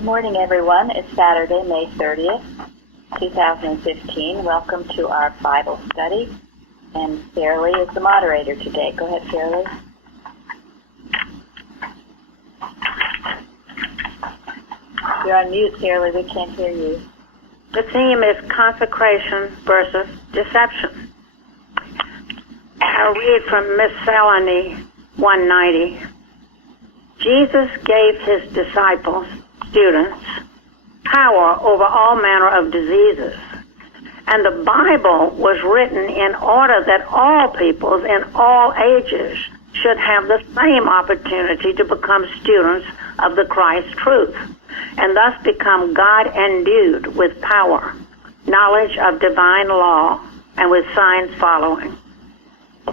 Good morning, everyone. It's Saturday, May 30th, 2015. Welcome to our Bible study. And Fairley is the moderator today. Go ahead, Fairley. You're on mute, Fairley. We can't hear you. The theme is consecration versus deception. I'll read from Miscellany 190. Jesus gave his disciples, students, power over all manner of diseases. And the Bible was written in order that all peoples in all ages should have the same opportunity to become students of the Christ truth, and thus become God-endued with power, knowledge of divine law, and with signs following.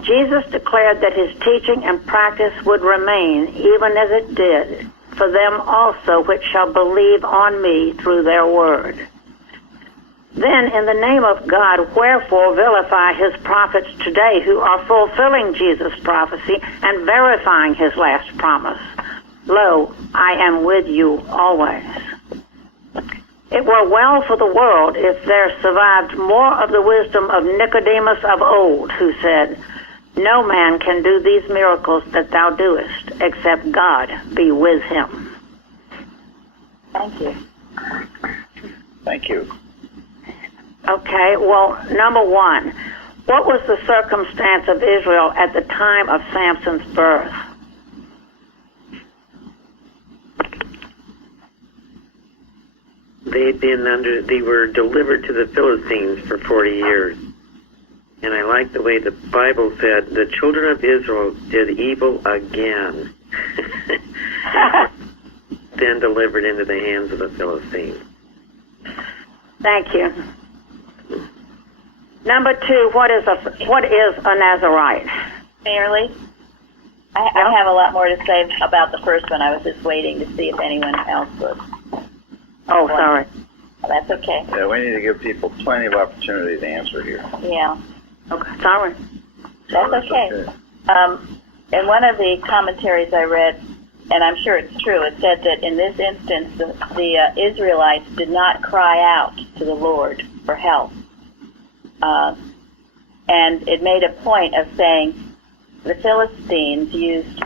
Jesus declared that his teaching and practice would remain, even as it did, for them also which shall believe on me through their word. Then, in the name of God, wherefore vilify his prophets today, who are fulfilling Jesus' prophecy and verifying his last promise? Lo, I am with you always. It were well for the world if there survived more of the wisdom of Nicodemus of old, who said, no man can do these miracles that thou doest, except God be with him. Thank you. Thank you. Okay, well, number one, what was the circumstance of Israel at the time of Samson's birth? They were delivered to the Philistines for 40 years. And I like the way the Bible said, the children of Israel did evil again. Then delivered into the hands of the Philistines. Thank you. Number two, what is a Nazirite? Fairley? I have a lot more to say about the first one. I was just waiting to see if anyone else would. Oh, sorry. That's okay. Yeah, we need to give people plenty of opportunity to answer here. Yeah. Okay, sorry. That's okay. In one of the commentaries I read, and I'm sure it's true, it said that in this instance the Israelites did not cry out to the Lord for help. And it made a point of saying the Philistines used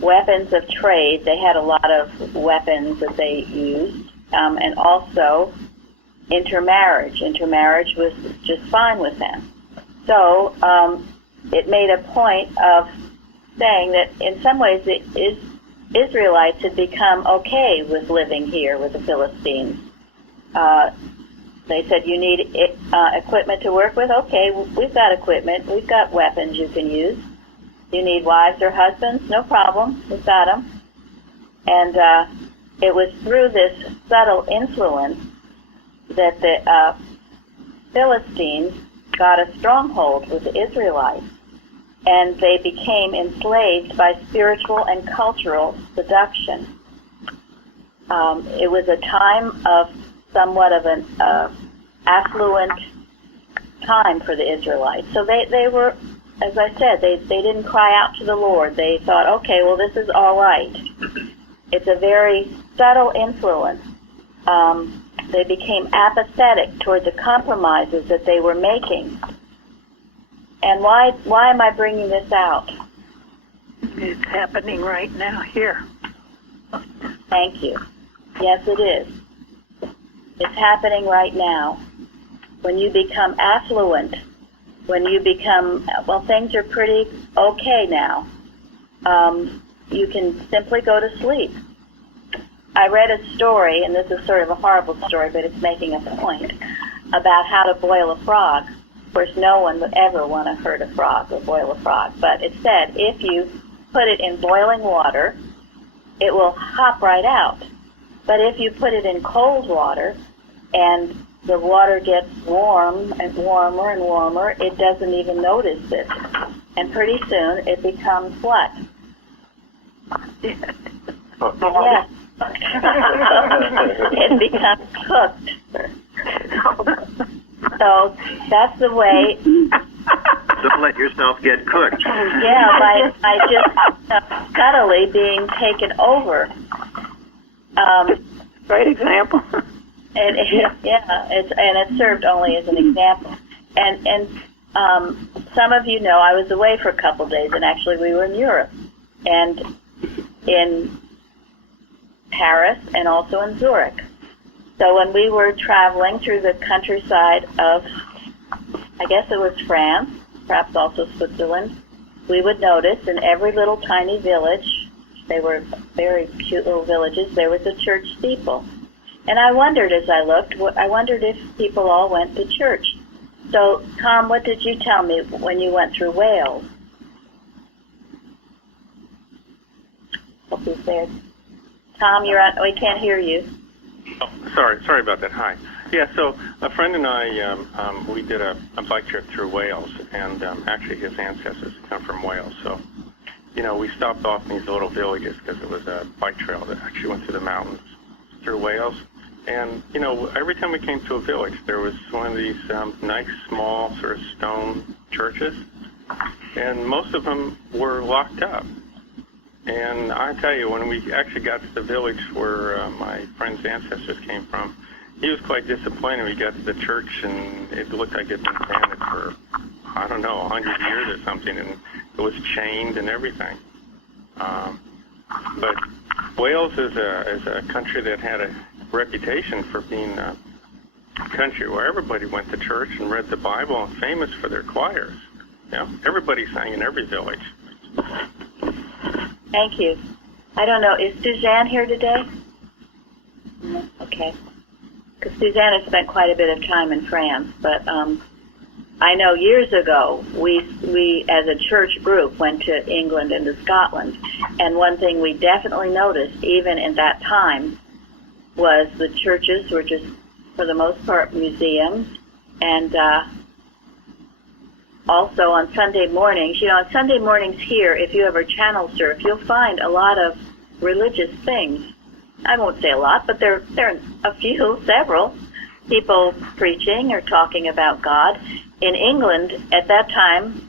weapons of trade. They had a lot of weapons that they used, and also intermarriage. Intermarriage was just fine with them. So it made a point of saying that in some ways the Israelites had become okay with living here with the Philistines. They said, you need equipment to work with? Okay, we've got equipment. We've got weapons you can use. You need wives or husbands? No problem. We've got them. And it was through this subtle influence that the Philistines got a stronghold with the Israelites, and they became enslaved by spiritual and cultural seduction. It was a time of somewhat of an affluent time for the Israelites. So they were, as I said, they didn't cry out to the Lord. They thought, okay, well, this is all right. It's a very subtle influence. They became apathetic toward the compromises that they were making. And why am I bringing this out? It's happening right now here. Thank you. Yes, it is. It's happening right now. When you become affluent, when you become, well, things are pretty okay now, you can simply go to sleep. I read a story, and this is sort of a horrible story, but it's making a point, about how to boil a frog. Of course, no one would ever want to hurt a frog or boil a frog, but it said if you put it in boiling water, it will hop right out. But if you put it in cold water and the water gets warm and warmer and warmer, it doesn't even notice it. And pretty soon it becomes what? Yes. It becomes cooked. So that's the way. Don't let yourself get cooked. Yeah, by just subtly being taken over. Great example. And it served only as an example. And some of you know I was away for a couple of days, and actually we were in Europe, and in Paris, and also in Zurich. So when we were traveling through the countryside of, I guess it was France, perhaps also Switzerland, we would notice in every little tiny village, they were very cute little villages, there was a church steeple. And I wondered as I looked, I wondered if people all went to church. So, Tom, what did you tell me when you went through Wales? Hope he's there. Tom, you're on. We can't hear you. Oh, sorry about that. Hi. Yeah, so a friend and I, we did a bike trip through Wales, and actually his ancestors come from Wales. So, we stopped off in these little villages because it was a bike trail that actually went through the mountains through Wales. And, every time we came to a village, there was one of these nice, small, sort of stone churches, and most of them were locked up. And I tell you, when we actually got to the village where my friend's ancestors came from, he was quite disappointed. We got to the church, and it looked like it had been abandoned for, 100 years or something, and it was chained and everything. But Wales is a country that had a reputation for being a country where everybody went to church and read the Bible, and famous for their choirs. Everybody sang in every village. Thank you. I don't know, is Suzanne here today? No? Okay. Because Suzanne has spent quite a bit of time in France, but I know years ago we as a church group went to England and to Scotland, and one thing we definitely noticed, even in that time, was the churches were just, for the most part, museums, and also on Sunday mornings. On Sunday mornings here, if you ever channel surf, you'll find a lot of religious things. I won't say a lot, but there are a few, several people preaching or talking about God. In England, at that time,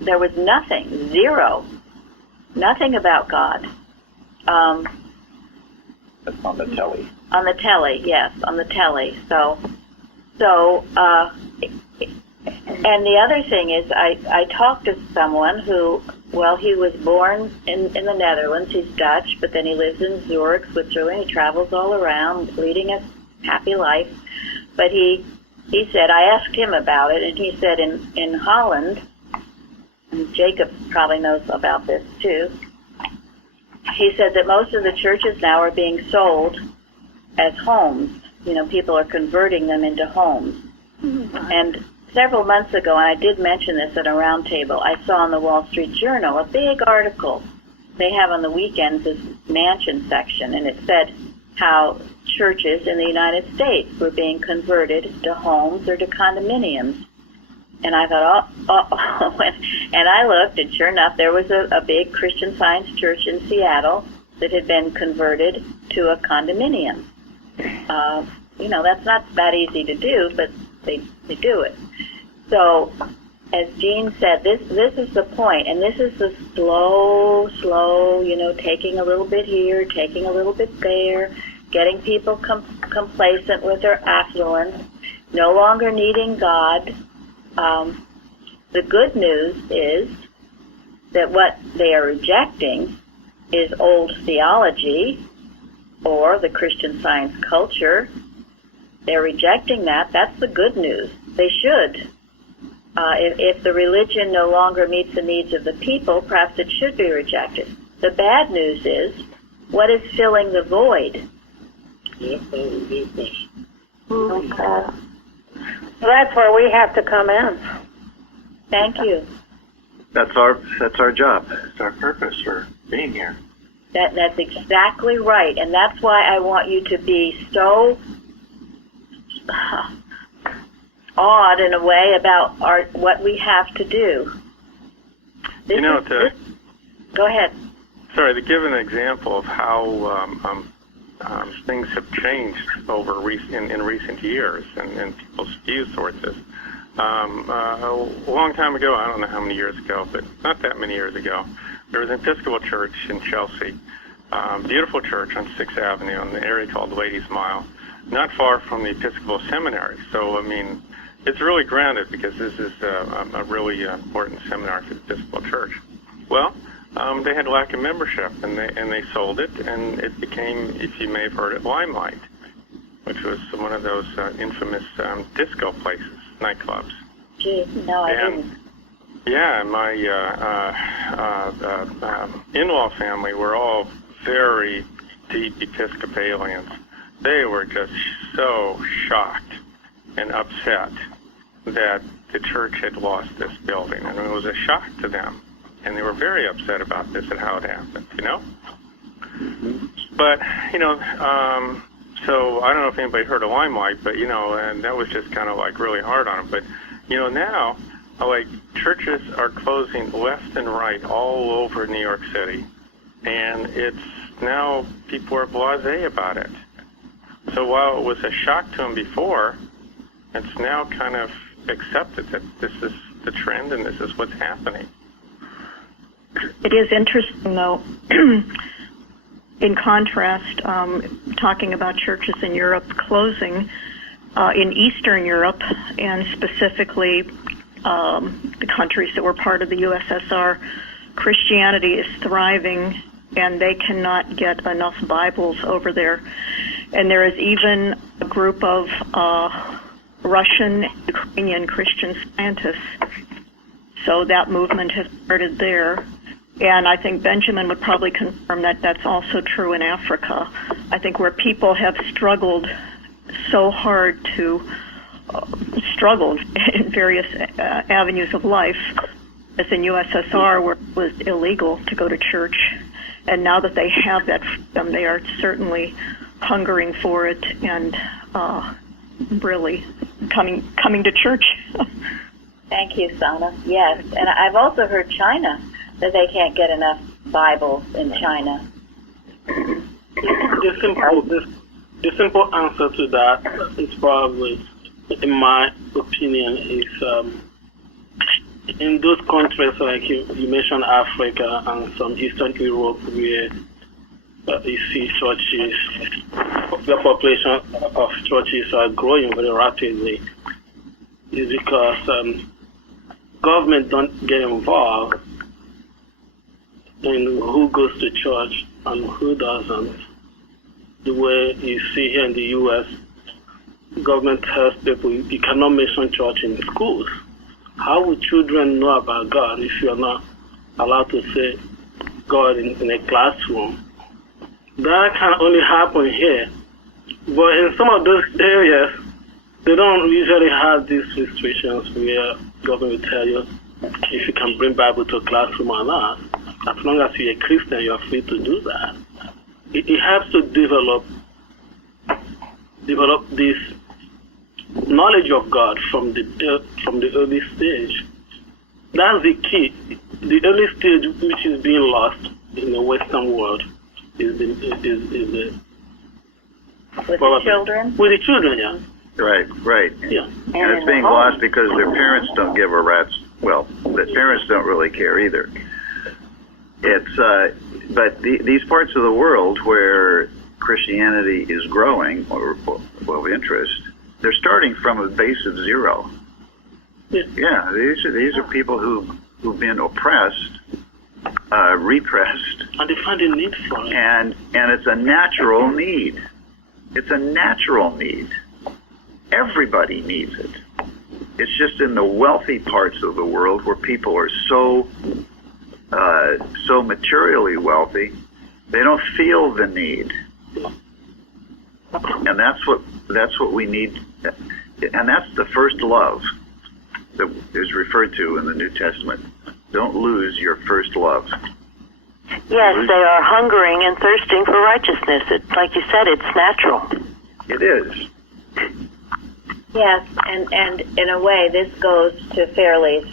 there was nothing, zero, nothing about God. That's on the telly. On the telly, yes, on the telly. And the other thing is, I talked to someone who, he was born in the Netherlands. He's Dutch, but then he lives in Zurich, Switzerland. He travels all around, leading a happy life. But he said, I asked him about it, and he said in Holland, and Jacob probably knows about this too, he said that most of the churches now are being sold as homes. People are converting them into homes. Mm-hmm. And several months ago, and I did mention this at a round table, I saw in the Wall Street Journal a big article they have on the weekends, this mansion section, and it said how churches in the United States were being converted to homes or to condominiums. And I thought, and I looked, and sure enough, there was a big Christian Science church in Seattle that had been converted to a condominium. That's not that easy to do, but they do it. So, as Jean said, this is the point, and this is the slow, taking a little bit here, taking a little bit there, getting people complacent with their affluence, no longer needing God. The good news is that what they are rejecting is old theology or the Christian Science culture. They're rejecting that. That's the good news. They should. If the religion no longer meets the needs of the people, perhaps it should be rejected. The bad news is, what is filling the void? Okay. So that's where we have to come in. Thank you. That's our job. It's our purpose for being here. That's exactly right, and that's why I want you to be so awed in a way about what we have to do. Go ahead. Sorry, to give an example of how things have changed in recent years and people's views towards this. A long time ago, I don't know how many years ago, but not that many years ago, there was an Episcopal church in Chelsea beautiful church on 6th Avenue in the area called Ladies Mile, not far from the Episcopal Seminary. So, I mean, it's really grounded because this is a really important seminary for the Episcopal Church. Well, they had lack of membership, and they sold it, and it became, if you may have heard it, Limelight, which was one of those infamous disco places, nightclubs. Gee, no, I didn't. Yeah, my in-law family were all very deep Episcopalians. They were just so shocked and upset that the church had lost this building, and it was a shock to them. And they were very upset about this and how it happened, you know? But, you know, so I don't know if anybody heard of Limelight, but, you know, and that was just kind of like really hard on them. But, you know, now, like, churches are closing left and right all over New York City. And it's now people are blasé about it. So while it was a shock to them before, it's now kind of accepted that this is the trend and this is what's happening. It is interesting, though, in contrast, talking about churches in Europe closing, in Eastern Europe, and specifically the countries that were part of the USSR, Christianity is thriving, and they cannot get enough Bibles over there. And there is even a group of Russian, Ukrainian Christian scientists. So that movement has started there. And I think Benjamin would probably confirm that that's also true in Africa. I think where people have struggled so hard to struggled in various avenues of life, as in USSR, where it was illegal to go to church. And now that they have that freedom, they are certainly hungering for it and really coming to church. Thank you, Sana. Yes, and I've also heard China, that they can't get enough Bibles in China. The simple answer to that is probably, in my opinion, is in those countries like you mentioned, Africa and some Eastern Europe, where you see churches, the population of churches are growing very rapidly, is because government don't get involved in who goes to church and who doesn't. The way you see here in the U.S., government tells people you cannot mention church in schools. How would children know about God if you're not allowed to say God in a classroom? That can only happen here. But in some of those areas, they don't usually have these restrictions where government will tell you if you can bring Bible to a classroom or not. As long as you're a Christian, you're free to do that. It helps to develop this knowledge of God from the early stage. That's the key. The early stage which is being lost in the Western world is the with the children? With the children, yeah. Right. Yeah. And it's being lost because their parents don't give a rat's. Well, the parents don't really care either. It's but these parts of the world where Christianity is growing or of interest, they're starting from a base of zero. Yeah, these are people who've been oppressed, repressed, and they find a need for it. And it's a natural need. It's a natural need. Everybody needs it. It's just in the wealthy parts of the world where people are so materially wealthy, they don't feel the need. And that's what we need. And that's the first love that is referred to in the New Testament. Don't lose your first love. Yes, they are hungering and thirsting for righteousness. Like you said, it's natural. It is. Yes, and in a way, this goes to Fairley's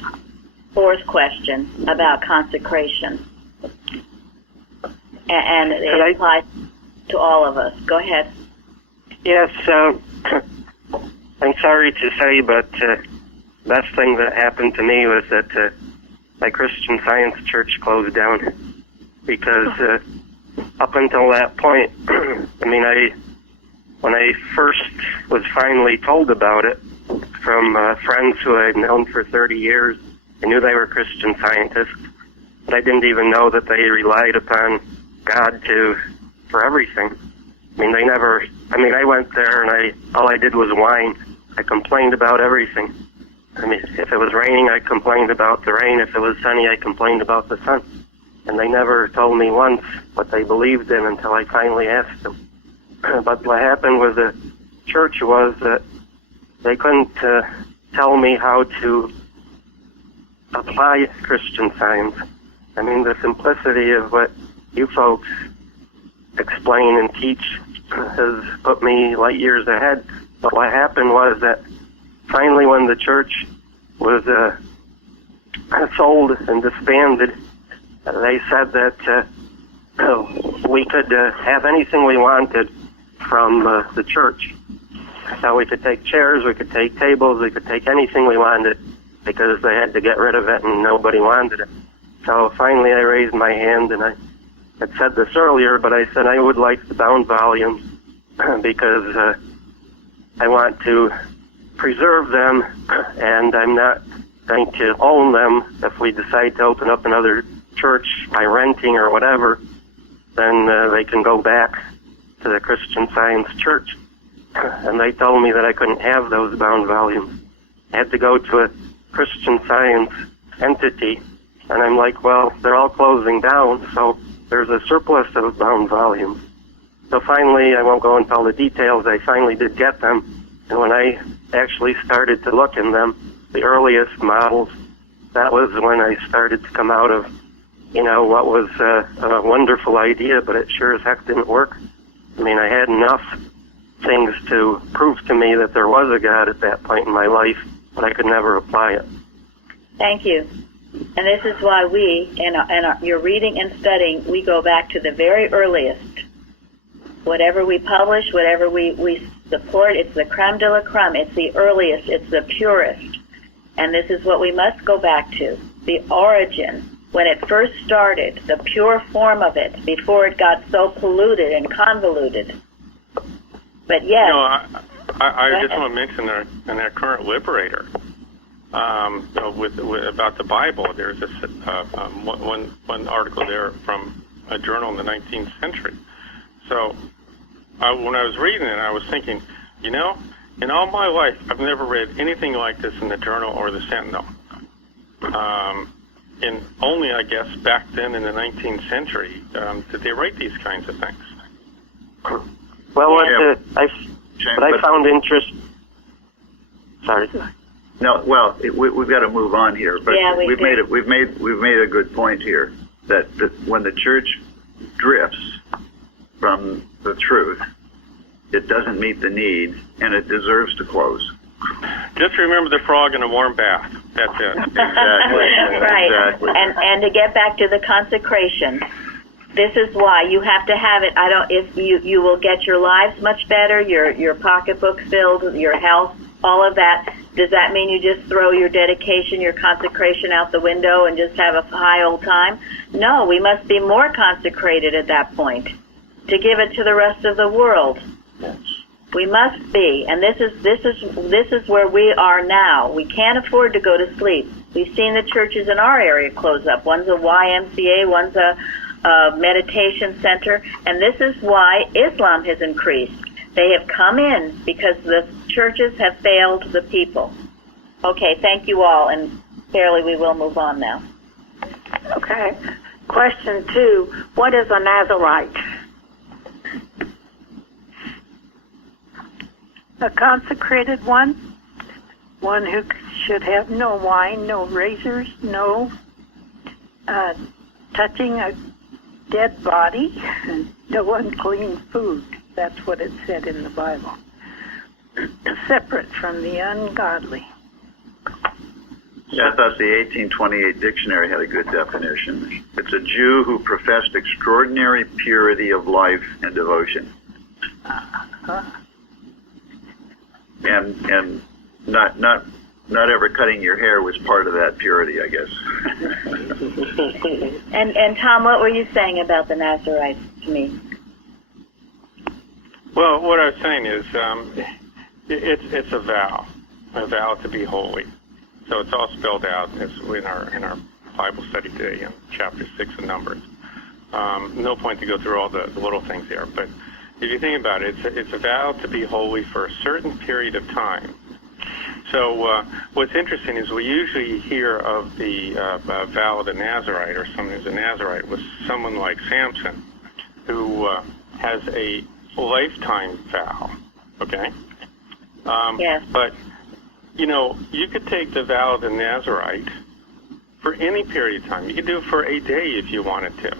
fourth question about consecration. And it applies to all of us. Go ahead. Yes, I'm sorry to say, but best thing that happened to me was that my Christian Science church closed down because up until that point, I mean, when I first was finally told about it from friends who I had known for 30 years, I knew they were Christian Scientists, but I didn't even know that they relied upon God for everything. I mean, I went there and all I did was whine. I complained about everything. I mean, if it was raining, I complained about the rain. If it was sunny, I complained about the sun. And they never told me once what they believed in until I finally asked them. But what happened with the church was that they couldn't tell me how to apply Christian Science. I mean, the simplicity of what you folks explain and teach has put me light years ahead. But what happened was that finally when the church was sold and disbanded, they said that we could have anything we wanted from the church. So we could take chairs, we could take tables, we could take anything we wanted because they had to get rid of it and nobody wanted it. So finally I raised my hand, and I had said this earlier, but I said I would like the bound volumes because I want to preserve them, and I'm not going to own them. If we decide to open up another church by renting or whatever, then they can go back to the Christian Science Church. And they told me that I couldn't have those bound volumes. I had to go to a Christian Science entity, and I'm like, well, they're all closing down, so there's a surplus of bound volumes. So finally, I won't go into all the details, I finally did get them, and when I actually started to look in them, the earliest models, that was when I started to come out of, what was a wonderful idea, but it sure as heck didn't work. I mean, I had enough things to prove to me that there was a God at that point in my life, but I could never apply it. Thank you. And this is why we, in your reading and studying, we go back to the very earliest. Whatever we publish, whatever we support, it's the creme de la creme. It's the earliest. It's the purest. And this is what we must go back to. The origin, when it first started, the pure form of it, before it got so polluted and convoluted. But yes. I just want to mention in their current Liberator, with about the Bible. There's this one article there from a journal in the 19th century. So when I was reading it, I was thinking, in all my life, I've never read anything like this in the Journal or the Sentinel. And only, I guess, back then in the 19th century did they write these kinds of things. Well, I found interest. Sorry. No, well, we've got to move on here, but yeah, we've made a good point here that when the church drifts from the truth, it doesn't meet the need, and it deserves to close. Just remember the frog in a warm bath. That's it. Exactly. Right. Exactly. And to get back to the consecration, this is why you have to have it. If you will get your lives much better, your pocketbook filled, your health, all of that. Does that mean you just throw your dedication, your consecration out the window and just have a high old time? No, we must be more consecrated at that point to give it to the rest of the world. Yes. We must be, and this is where we are now. We can't afford to go to sleep. We've seen the churches in our area close up. One's a YMCA, one's a meditation center, and this is why Islam has increased. They have come in because the churches have failed the people. Okay, thank you all, and fairly we will move on now. Okay. Question 2, what is a Nazarite? A consecrated one who should have no wine, no razors, no touching a dead body, no unclean food. That's what it said in the Bible. Separate from the ungodly. Yeah, I thought the 1828 dictionary had a good definition. It's a Jew who professed extraordinary purity of life and devotion. And not ever cutting your hair was part of that purity, I guess. And Tom, what were you saying about the Nazarites? to me. Well, what I was saying is it's a vow to be holy. So it's all spelled out as in our Bible study today in chapter 6 of Numbers. No point to go through all the little things here, but if you think about it, it's a vow to be holy for a certain period of time. So what's interesting is we usually hear of the vow of the Nazarite, or someone who's a Nazarite, with someone like Samson, who has a lifetime vow, okay? Yes. But, you could take the vow of the Nazarite for any period of time. You could do it for a day if you wanted to.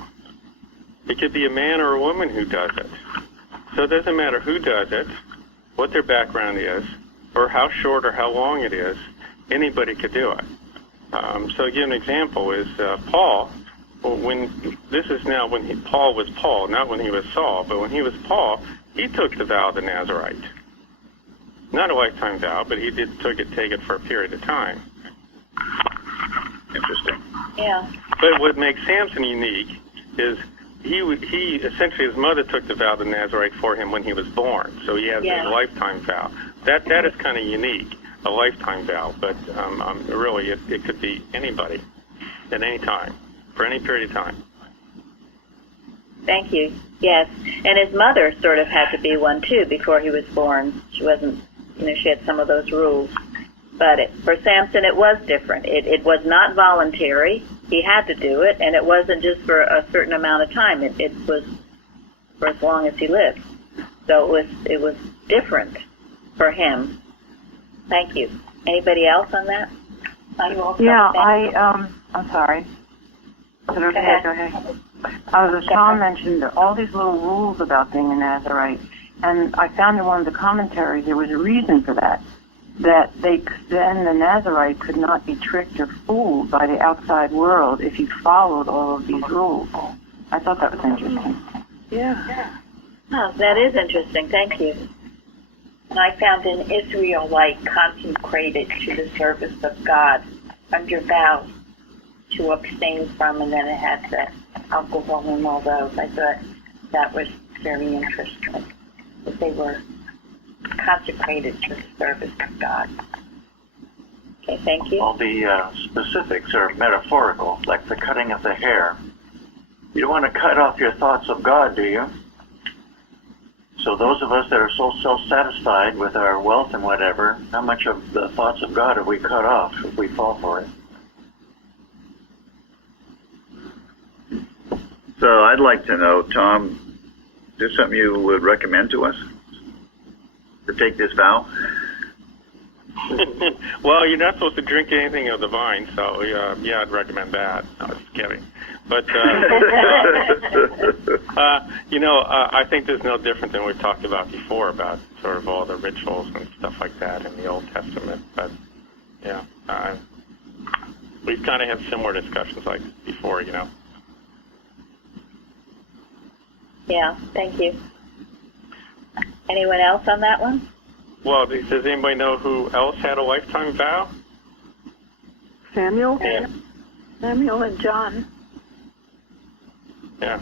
It could be a man or a woman who does it. So it doesn't matter who does it, what their background is, or how short or how long it is. Anybody could do it. So to give an example is Paul. When Paul was Paul, not when he was Saul, but when he was Paul, he took the vow of the Nazarite. Not a lifetime vow, but he did take it for a period of time. Interesting. Yeah. But what makes Samson unique is he essentially, his mother took the vow of the Nazarite for him when he was born, so he has a lifetime vow. That is kind of unique, a lifetime vow. But really, it could be anybody at any time, for any period of time. Thank you. Yes. And his mother sort of had to be one, too, before he was born. She wasn't, she had some of those rules. But for Samson, it was different. It was not voluntary. He had to do it, and it wasn't just for a certain amount of time. It was for as long as he lived. So it was different for him. Thank you. Anybody else on that? I'm sorry. Go ahead. Tom mentioned all these little rules about being a Nazarite, and I found in one of the commentaries there was a reason for that. That then the Nazarite could not be tricked or fooled by the outside world if he followed all of these rules. I thought that was interesting. Yeah. Oh, that is interesting. Thank you. And I found an Israelite consecrated to the service of God under vow to abstain from, and then it had the alcohol and all those. I thought that was very interesting, that they were consecrated to the service of God. Okay, thank you. All the specifics are metaphorical, like the cutting of the hair. You don't want to cut off your thoughts of God, do you? So those of us that are so self-satisfied with our wealth and whatever, how much of the thoughts of God have we cut off if we fall for it? So I'd like to know, Tom, is this something you would recommend to us? To take this vow? Well, you're not supposed to drink anything of the vine, so yeah, I'd recommend that. No, just kidding. But, I think there's no different than we've talked about before about sort of all the rituals and stuff like that in the Old Testament. But, yeah, we've kind of had similar discussions like this before, Yeah, thank you. Anyone else on that one? Well, does anybody know who else had a lifetime vow? Samuel? Yeah. Samuel and John. Yeah.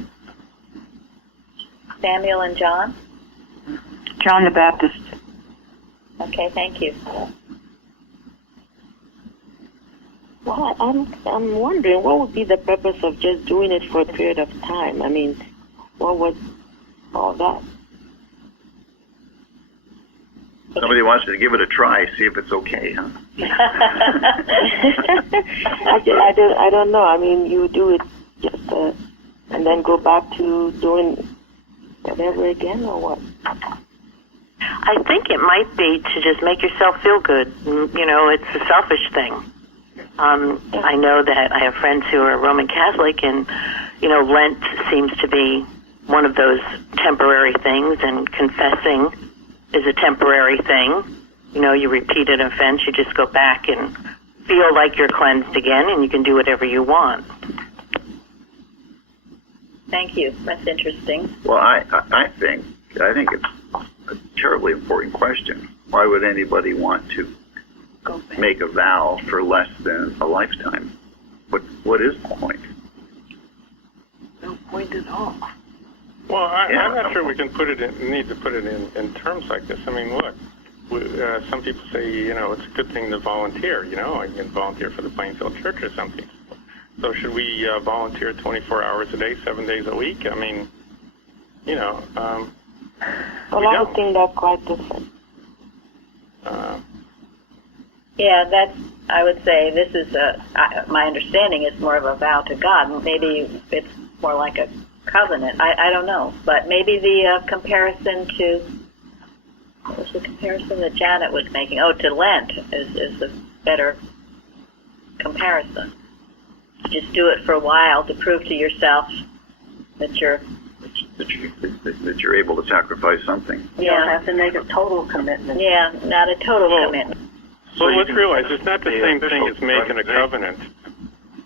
Samuel and John? John the Baptist. Okay, thank you. Well, I'm wondering, what would be the purpose of just doing it for a period of time? I mean, what was all that? Somebody wants to give it a try, see if it's okay, huh? I don't know. I mean, you do it just and then go back to doing whatever again, or what? I think it might be to just make yourself feel good. It's a selfish thing. I know that I have friends who are Roman Catholic, and, Lent seems to be one of those temporary things, and confessing is a temporary thing. You repeat an offense, you just go back and feel like you're cleansed again, and you can do whatever you want. Thank you. That's interesting. Well, I think it's a terribly important question. Why would anybody want to make a vow for less than a lifetime? What is the point? No point at all. Well, I'm not sure we can need to put it in terms like this. I mean, look, some people say, it's a good thing to volunteer. I can volunteer for the Plainfield Church or something. So should we volunteer 24 hours a day, 7 days a week? I mean, well, I would think that's quite different. I would say this is my understanding is more of a vow to God. Maybe it's more like a covenant. I don't know. But maybe the comparison to, what was the comparison that Janet was making? Oh, to Lent is the better comparison. Just do it for a while to prove to yourself that you're able to sacrifice something. You don't have to make a total commitment. Yeah, not a total commitment. Well, let's realize it's not the same thing as making a covenant.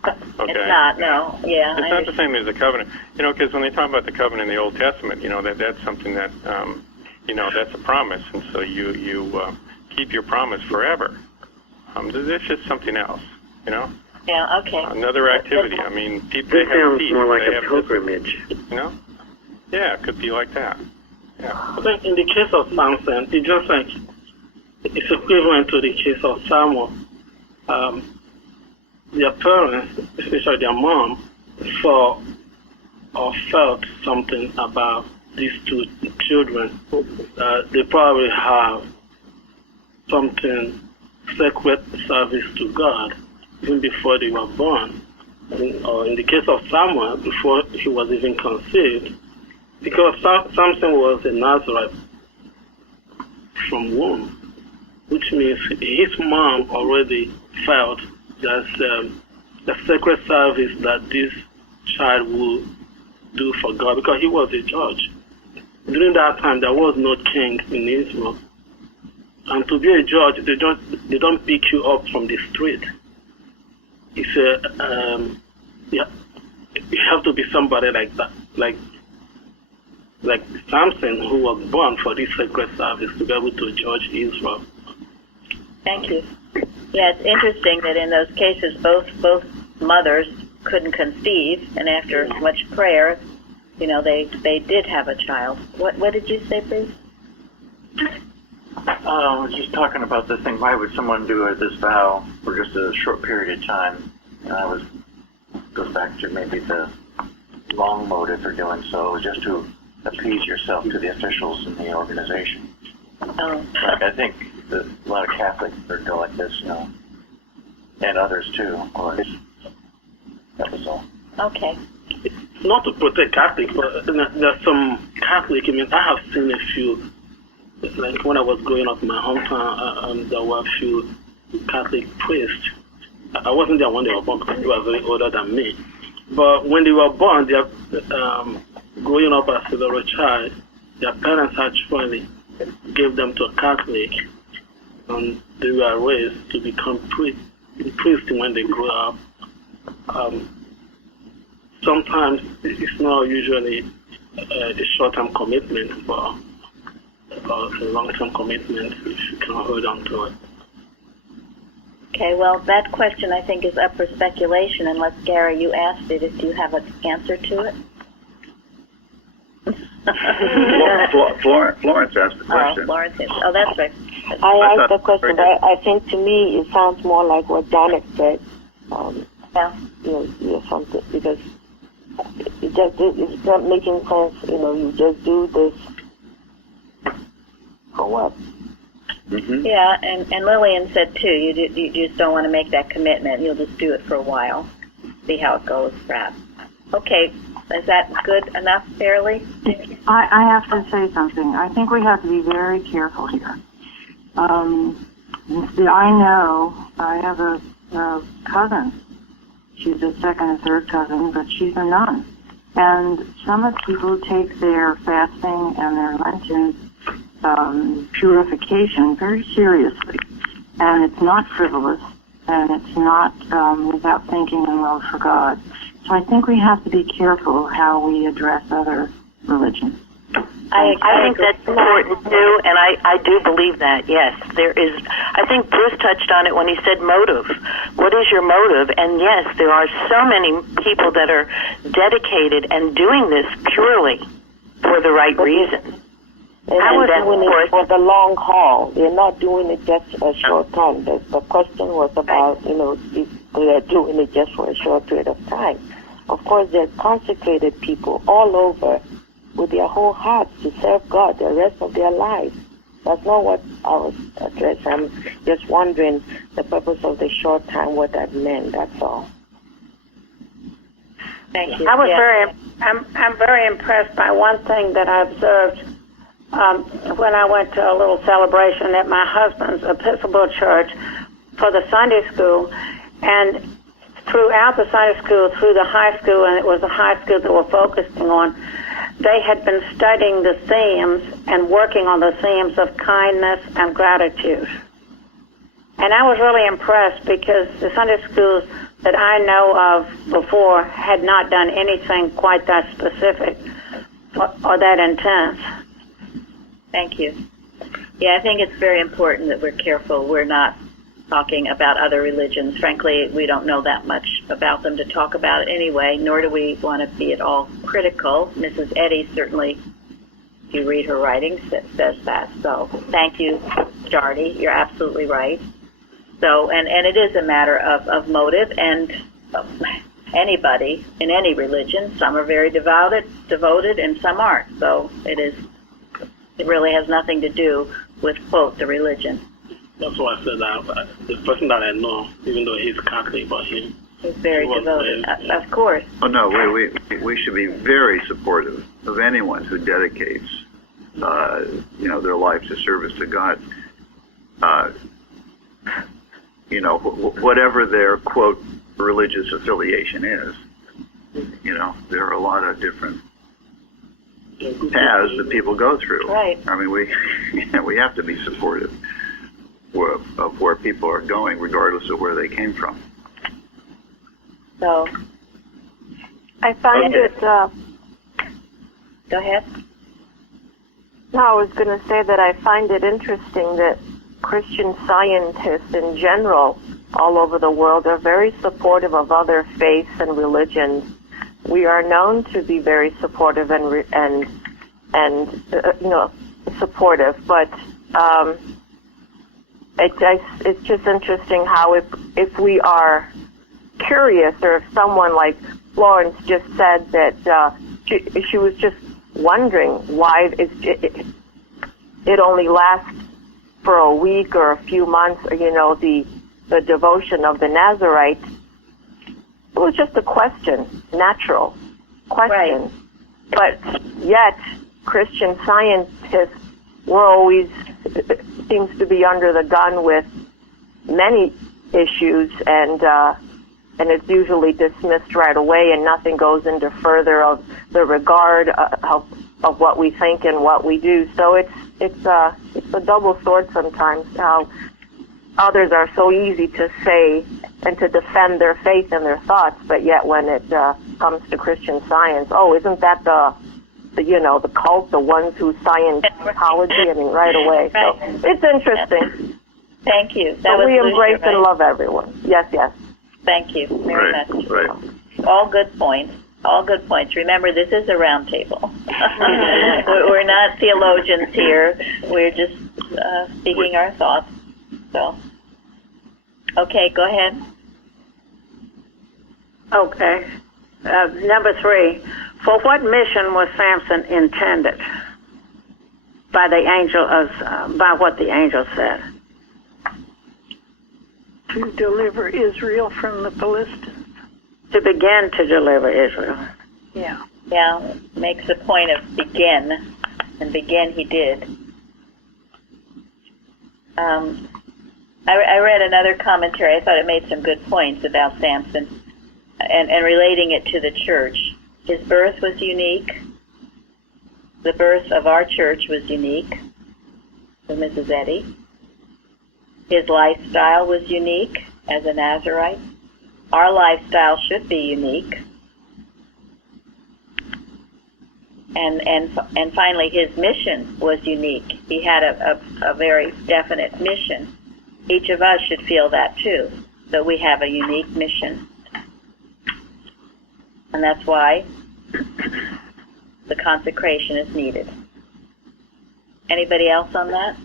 Okay. It's not, no. Yeah. It's not the same as a covenant. Because when they talk about the covenant in the Old Testament, that's something that, that's a promise, and so you keep your promise forever. This is something else, Yeah, okay. Another activity. I mean, people This have sounds peace. more like They a have pilgrimage. Yeah, it could be like that. Yeah. I think in the case of Samson, it's just like it's equivalent to the case of Samuel. Their parents, especially their mom, saw or felt something about these two children. They probably have something sacred service to God even before they were born. Or in the case of Samuel, before he was even conceived, because Samson was a Nazarite from womb, which means his mom already felt that the sacred service that this child would do for God, because he was a judge. During that time, there was no king in Israel. And to be a judge, they don't pick you up from the street. It's you have to be somebody like that, like Samson, who was born for this sacred service to be able to judge Israel. Thank you. Yeah, it's interesting that in those cases, both mothers couldn't conceive, and after much prayer, they did have a child. What did you say, Bruce? I was just talking about this thing. Why would someone do this vow for just a short period of time? And goes back to maybe the long motive for doing so, just to appease yourself to the officials in the organization. Oh. Like, I think that a lot of Catholics go like this, and others too, of course. That was all. Okay. Not to protect Catholics, but there's some Catholic. I have seen a few. Like when I was growing up in my hometown, there were a few Catholic priests. I wasn't there when they were born because they were very older than me. But when they were born, they growing up as a little child, their parents actually gave them to a Catholic, and they were raised to become priests when they grew up. Sometimes it's not usually a short-term commitment, but a long-term commitment if you can hold on to it. Okay, well, that question I think is up for speculation, unless, Gary, you asked it. If you have an answer to it? Florence asked the question. Oh, Florence asked. Oh, that's right. I asked the question, but I think to me it sounds more like what Janet said. Something, because it's not making sense. You just do this for what? Mm-hmm. Yeah, and Lillian said too, you just don't want to make that commitment. You'll just do it for a while, see how it goes, perhaps. Okay, is that good enough, fairly? I have to say something. I think we have to be very careful here. I have a cousin. She's a second and third cousin, but she's a nun. And some people take their fasting and their Lenten purification very seriously. And it's not frivolous, and it's not without thinking and love for God. So I think we have to be careful how we address other religions. I think that's important too, and I do believe that, yes. There is, I think Bruce touched on it when he said motive. What is your motive? And yes, there are so many people that are dedicated and doing this purely. for the right reason. And they're doing it for the long haul. They're not doing it just a short time. The question was about, if they're doing it just for a short period of time. Of course, they're consecrated people all over with their whole hearts to serve God the rest of their lives. That's not what I was addressing. I'm just wondering the purpose of the short time, what that meant. That's all. Thank you. I'm very impressed by one thing that I observed when I went to a little celebration at my husband's Episcopal church for the Sunday school, and throughout the Sunday school, through the high school, and it was the high school that we're focusing on, they had been studying the themes and working on the themes of kindness and gratitude. And I was really impressed because the Sunday schools that I know of before had not done anything quite that specific or that intense. Thank you. Yeah, I think it's very important that we're careful. We're not talking about other religions. Frankly, we don't know that much about them to talk about it anyway, nor do we want to be at all critical. Mrs. Eddy certainly, if you read her writings, says that. So thank you, Darty. You're absolutely right. So, and it is a matter of motive, and anybody in any religion, some are very devoted, and some aren't. So it really has nothing to do with, quote, the religion. That's why I said that. The person that I know, even though he's Catholic, but he's very devoted. Of course. Oh no, we should be very supportive of anyone who dedicates, their life to service to God. Whatever their quote religious affiliation is. There are a lot of different paths that people go through. Right. I mean, we have to be supportive of where people are going, regardless of where they came from. So, I find it. Go ahead. No, I was going to say that I find it interesting that Christian scientists in general, all over the world, are very supportive of other faiths and religions. We are known to be very supportive and supportive, but it's just interesting how if we are curious, or if someone like Florence just said that she was just wondering why it only lasts for a week or a few months, the devotion of the Nazarite. It was just a question, natural question. Right. But yet, Christian scientists were always, seems to be under the gun with many issues, and it's usually dismissed right away, and nothing goes into further of the regard of what we think and what we do. So it's a double sword sometimes, how others are so easy to say and to defend their faith and their thoughts, but yet when it comes to Christian Science, isn't that the cult, the ones who Scientology? I mean, right away. So it's interesting. Thank you. So we embrace and love everyone. Yes. Thank you very much. Right. All good points. All good points. Remember, this is a round table. We're not theologians here. We're just speaking our thoughts. So, okay, go ahead. Okay. Number 3. For what mission was Samson intended by the angel by what the angel said? To deliver Israel from the Philistines. To begin to deliver Israel. Yeah. Yeah, makes a point of begin, and begin he did. I read another commentary. I thought it made some good points about Samson and relating it to the church. His birth was unique. The birth of our church was unique, with Mrs. Eddy. His lifestyle was unique as a Nazarite. Our lifestyle should be unique. And finally, his mission was unique. He had a very definite mission. Each of us should feel that too, that we have a unique mission. And that's why the consecration is needed. Anybody else on that?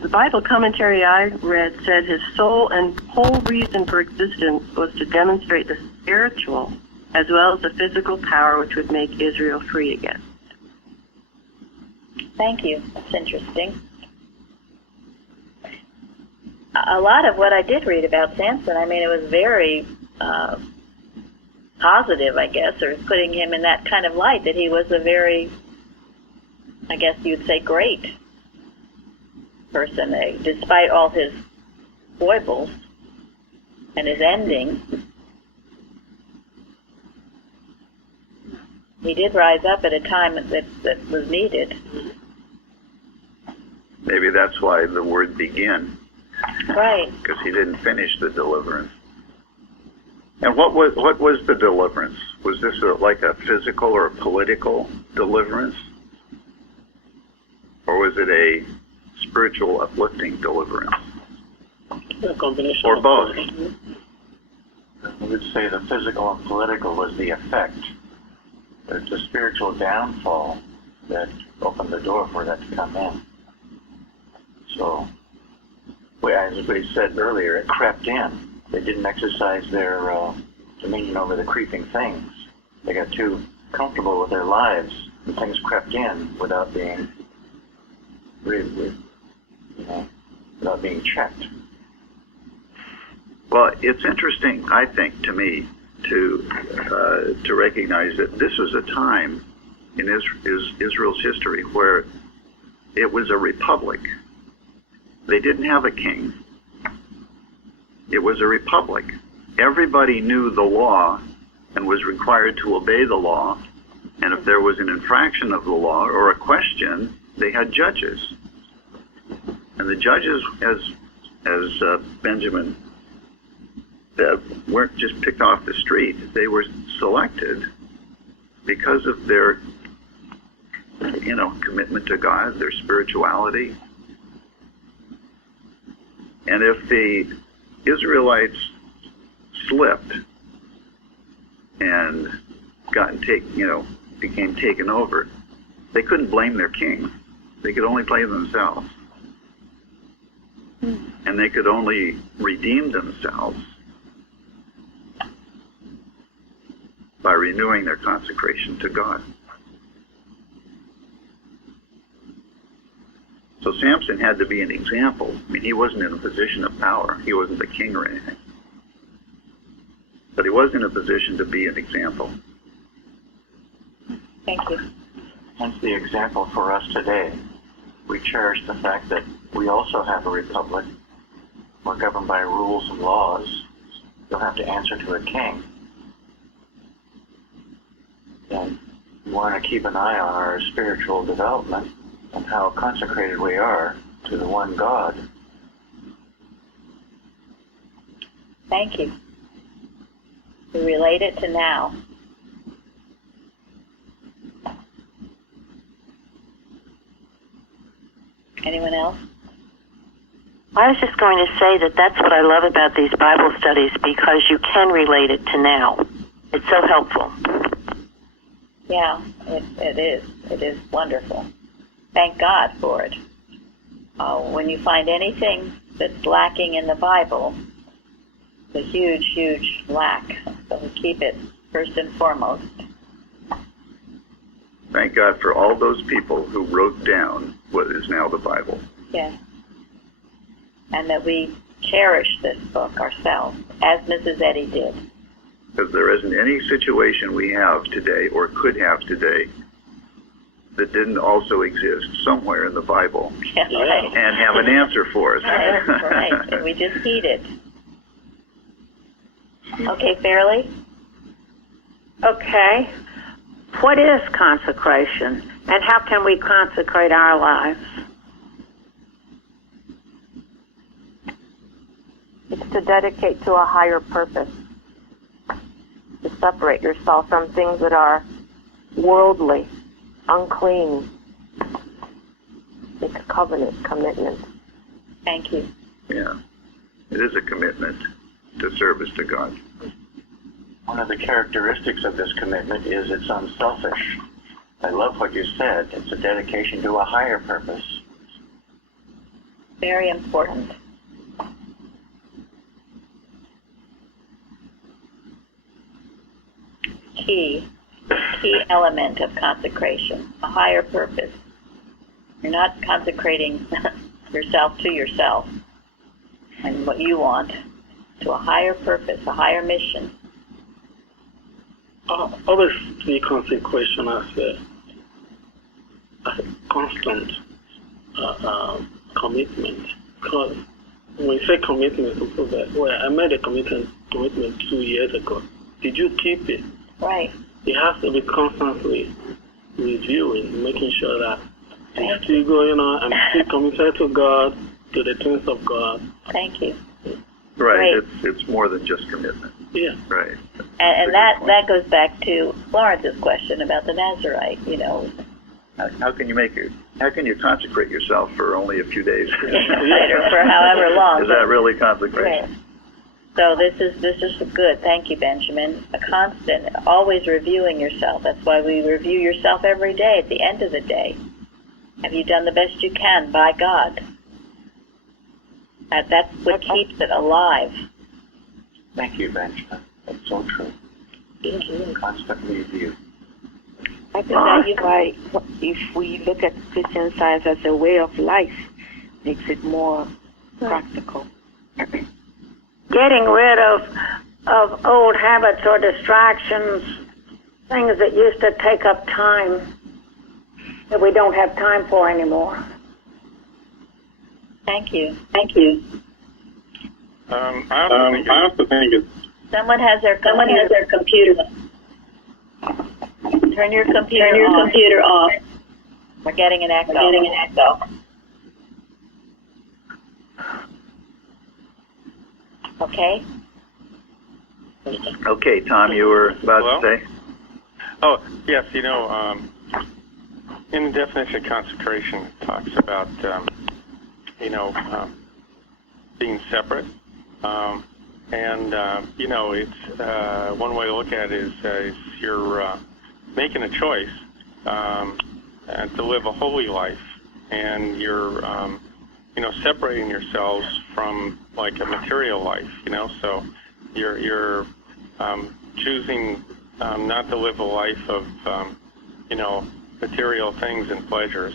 The Bible commentary I read said his sole and whole reason for existence was to demonstrate the spiritual as well as the physical power which would make Israel free again. Thank you. That's interesting. A lot of what I did read about Samson, I mean, it was very positive, I guess, or putting him in that kind of light, that he was a very, I guess you'd say, great person, despite all his foibles and his ending. He did rise up at a time that was needed. Maybe that's why the word begin. Right. Because he didn't finish the deliverance. And what was the deliverance? Was this like a physical or a political deliverance? Or was it a spiritual uplifting deliverance? A combination. Or both? I would say the physical and political was the effect. It's a spiritual downfall that opened the door for that to come in. So, as we said earlier, it crept in. They didn't exercise their dominion over the creeping things. They got too comfortable with their lives, and things crept in without being without being checked. Well, it's interesting, I think, to me, to recognize that this was a time in Israel's history where it was a republic. They didn't have a king. It was a republic. Everybody knew the law and was required to obey the law. And if there was an infraction of the law or a question, they had judges. And the judges, as Benjamin said, weren't just picked off the street. They were selected because of their, commitment to God, their spirituality. And if the Israelites slipped and became taken over, they couldn't blame their king. They could only blame themselves. And they could only redeem themselves by renewing their consecration to God. So Samson had to be an example. I mean, he wasn't in a position of power. He wasn't the king or anything. But he was in a position to be an example. Thank you. Hence the example for us today. We cherish the fact that we also have a republic. We're governed by rules and laws. You'll have to answer to a king. And we want to keep an eye on our spiritual development and how consecrated we are to the one God. Thank you. We relate it to now. Anyone else? I was just going to say that that's what I love about these Bible studies, because you can relate it to now. It's so helpful. Yeah, it is. It is wonderful. Thank God for it. When you find anything that's lacking in the Bible, it's a huge, huge lack. So we keep it first and foremost. Thank God for all those people who wrote down what is now the Bible. Yes. And that we cherish this book ourselves, as Mrs. Eddy did. Because there isn't any situation we have today or could have today that didn't also exist somewhere in the Bible. Yeah, right. And have an answer for us. Right. And we just need it. Okay, Fairley? Okay. What is consecration, and how can we consecrate our lives? It's to dedicate to a higher purpose, to separate yourself from things that are worldly, unclean. Make a covenant, commitment. Thank you. Yeah. It is a commitment to service to God. One of the characteristics of this commitment is it's unselfish. I love what you said. It's a dedication to a higher purpose. Very important. Key element of consecration, a higher purpose. You're not consecrating yourself to yourself and what you want, to a higher purpose, a higher mission. I always see consecration as a constant commitment. Because when we say commitment, people say, well, I made a commitment 2 years ago. Did you keep it? Right. It has to be constantly reviewing, making sure that it's still going on. I'm still committed to God, to the things of God. Thank you. Right. It's more than just commitment. Yeah. Right. And that goes back to Florence's question about the Nazarite. You know, how can you consecrate yourself for only a few days later, for however long? Is that really consecration? Right. So this is good. Thank you, Benjamin. A constant, always reviewing yourself. That's why we review yourself every day at the end of the day. Have you done the best you can by God? That's what keeps it alive. Thank you, Benjamin. That's so true. Thank you. Constant review. I think that's why if we look at Christian Science as a way of life, makes it more practical. Getting rid of old habits or distractions, things that used to take up time that we don't have time for anymore. Thank you. Thank you. I also think it's... Someone has their computer. Turn your computer off. We're getting an echo. Okay. Okay, Tom, you were about to say? Oh, yes, in the definition of consecration, it talks about, being separate. It's one way to look at it is you're making a choice to live a holy life, and you're, separating yourselves from like a material life, so you're choosing not to live a life of, material things and pleasures,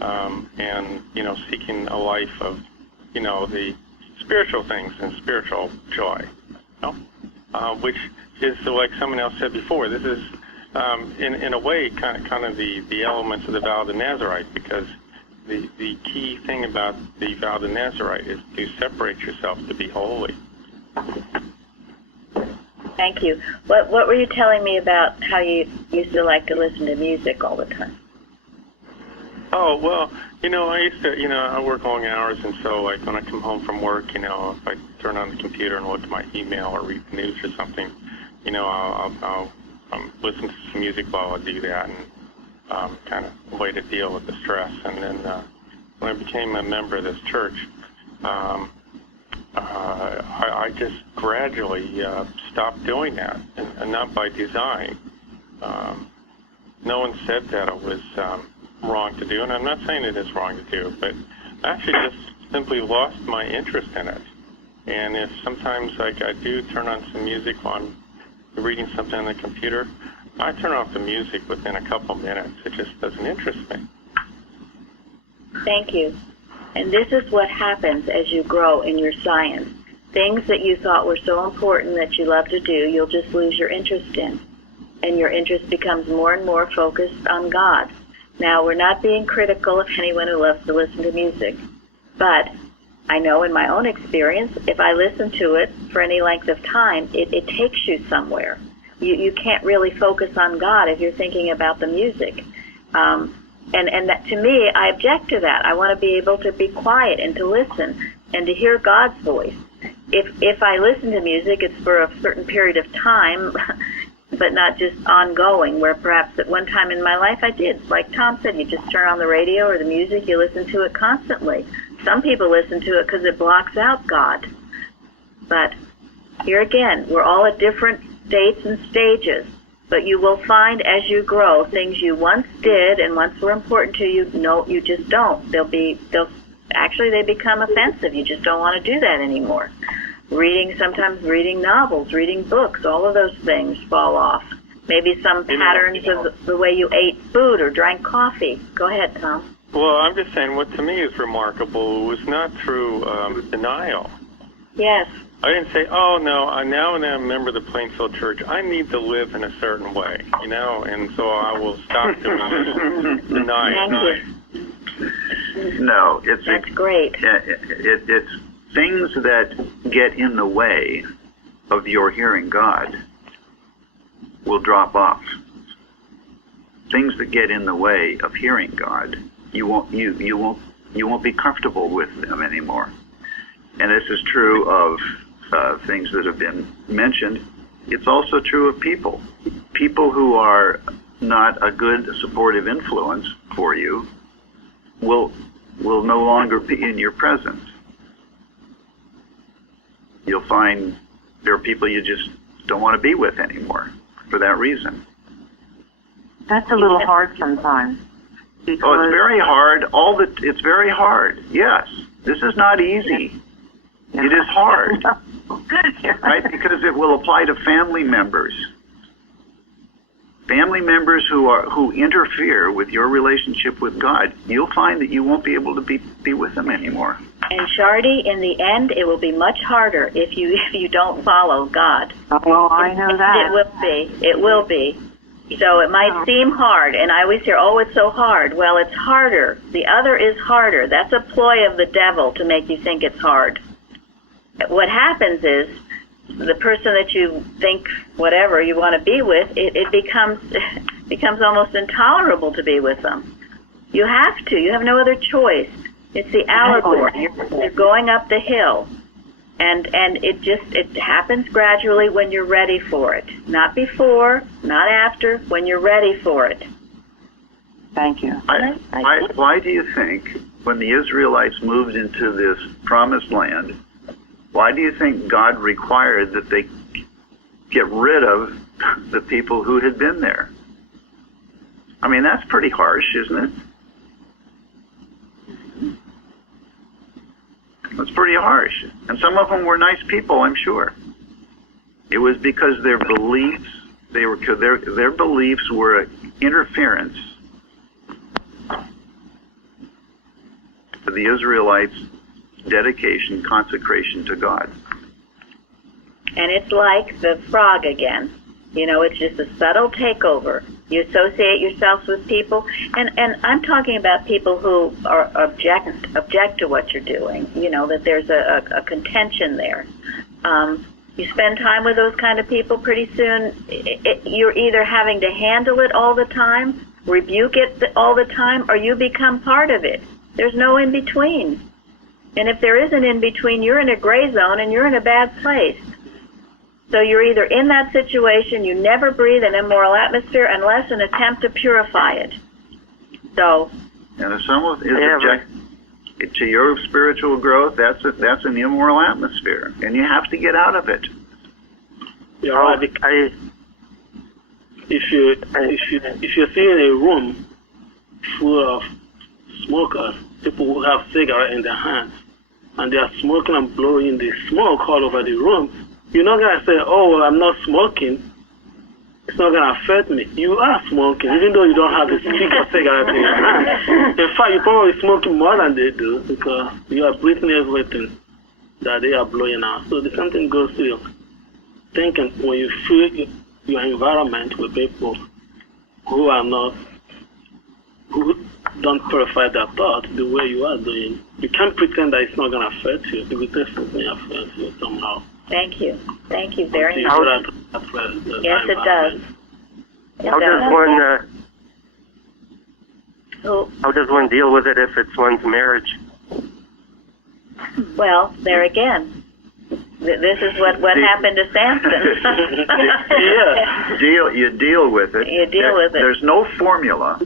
and, seeking a life of, the spiritual things and spiritual joy, which is, like someone else said before, this is, in a way, kind of the elements of the vow of the Nazarite, because the key thing about the vow of the Nazarite is to separate yourself to be holy. Thank you. What were you telling me about how you used to like to listen to music all the time? Oh, well, I used to, I work long hours, and so, like, when I come home from work, if I turn on the computer and look at my email or read the news or something, I'll listen to some music while I do that, and kind of a way to deal with the stress. And then when I became a member of this church, I just gradually stopped doing that, and not by design. No one said that it was wrong to do, and I'm not saying it is wrong to do, but I actually just simply lost my interest in it. And if sometimes I do turn on some music while I'm reading something on the computer, I turn off the music within a couple minutes. It just doesn't interest me. Thank you. And this is what happens as you grow in your science. Things that you thought were so important that you love to do, you'll just lose your interest in. And your interest becomes more and more focused on God. Now, we're not being critical of anyone who loves to listen to music. But I know in my own experience, if I listen to it for any length of time, it takes you somewhere. You can't really focus on God if you're thinking about the music. And that, to me, I object to that. I want to be able to be quiet and to listen and to hear God's voice. If I listen to music, it's for a certain period of time, but not just ongoing, where perhaps at one time in my life I did. Like Tom said, you just turn on the radio or the music, you listen to it constantly. Some people listen to it because it blocks out God. But here again, we're all at different states and stages. But you will find as you grow, things you once did and once were important to you, no, you just don't. They become offensive. You just don't want to do that anymore. Sometimes reading novels, reading books, all of those things fall off. Maybe some patterns of the way you ate food or drank coffee. Go ahead, Tom. Well, I'm just saying what to me is remarkable was not through denial. Yes. I didn't say, oh, no, I now am a member of the Plainfield Church. I need to live in a certain way, and so I will stop doing this. Deny it. No, that's great. It's things that get in the way of your hearing God will drop off. Things that get in the way of hearing God, you won't be comfortable with them anymore. And this is true of things that have been mentioned. It's also true of people. People who are not a good supportive influence for you will no longer be in your presence. You'll find there are people you just don't want to be with anymore for that reason. That's a little hard sometimes. Oh, it's very hard. It's very hard. Yes, this is not easy. It is hard, right? Because it will apply to family members. Family members who interfere with your relationship with God. You'll find that you won't be able to be with them anymore. And Shardy, in the end, it will be much harder if you don't follow God. Oh, I know that. It will be. It will be. So it might seem hard, and I always hear, oh, it's so hard. Well, it's harder. The other is harder. That's a ploy of the devil to make you think it's hard. What happens is the person that you think whatever you want to be with, it becomes almost intolerable to be with them. You have to. You have no other choice. It's the allegory. You're going up the hill. And it happens gradually when you're ready for it. Not before, not after, when you're ready for it. Thank you. Why do you think when the Israelites moved into this promised land, why do you think God required that they get rid of the people who had been there? I mean, that's pretty harsh, isn't it? That's pretty harsh. And some of them were nice people, I'm sure. It was because their beliefs, their beliefs were interference to the Israelites' dedication, consecration to God. And it's like the frog again. It's just a subtle takeover. You associate yourselves with people, and I'm talking about people who are object to what you're doing. That there's a contention there. You spend time with those kind of people, pretty soon you're either having to handle it all the time, rebuke it all the time, or you become part of it. There's no in between. And if there is an in between, you're in a gray zone and you're in a bad place. So you're either in that situation, you never breathe an immoral atmosphere unless an attempt to purify it. So. And if someone is object to your spiritual growth, that's an immoral atmosphere, and you have to get out of it. You're right. If you're seeing a room full of smokers, people who have cigarettes in their hands, and they are smoking and blowing the smoke all over the room, you're not going to say, oh, well, I'm not smoking. It's not going to affect me. You are smoking, even though you don't have a stick of cigarette in your hand. In fact, you're probably smoking more than they do because you are breathing everything that they are blowing out. So the same thing goes to your thinking when you feel your environment with people who don't purify their thoughts the way you are doing. You can't pretend that it's not going to affect you. It will definitely affect you somehow. Thank you. Thank you very much. Yes, it does. How does one deal with it if it's one's marriage? Well, there again. This is what happened to Samson. You deal with it. You deal with it. There's no formula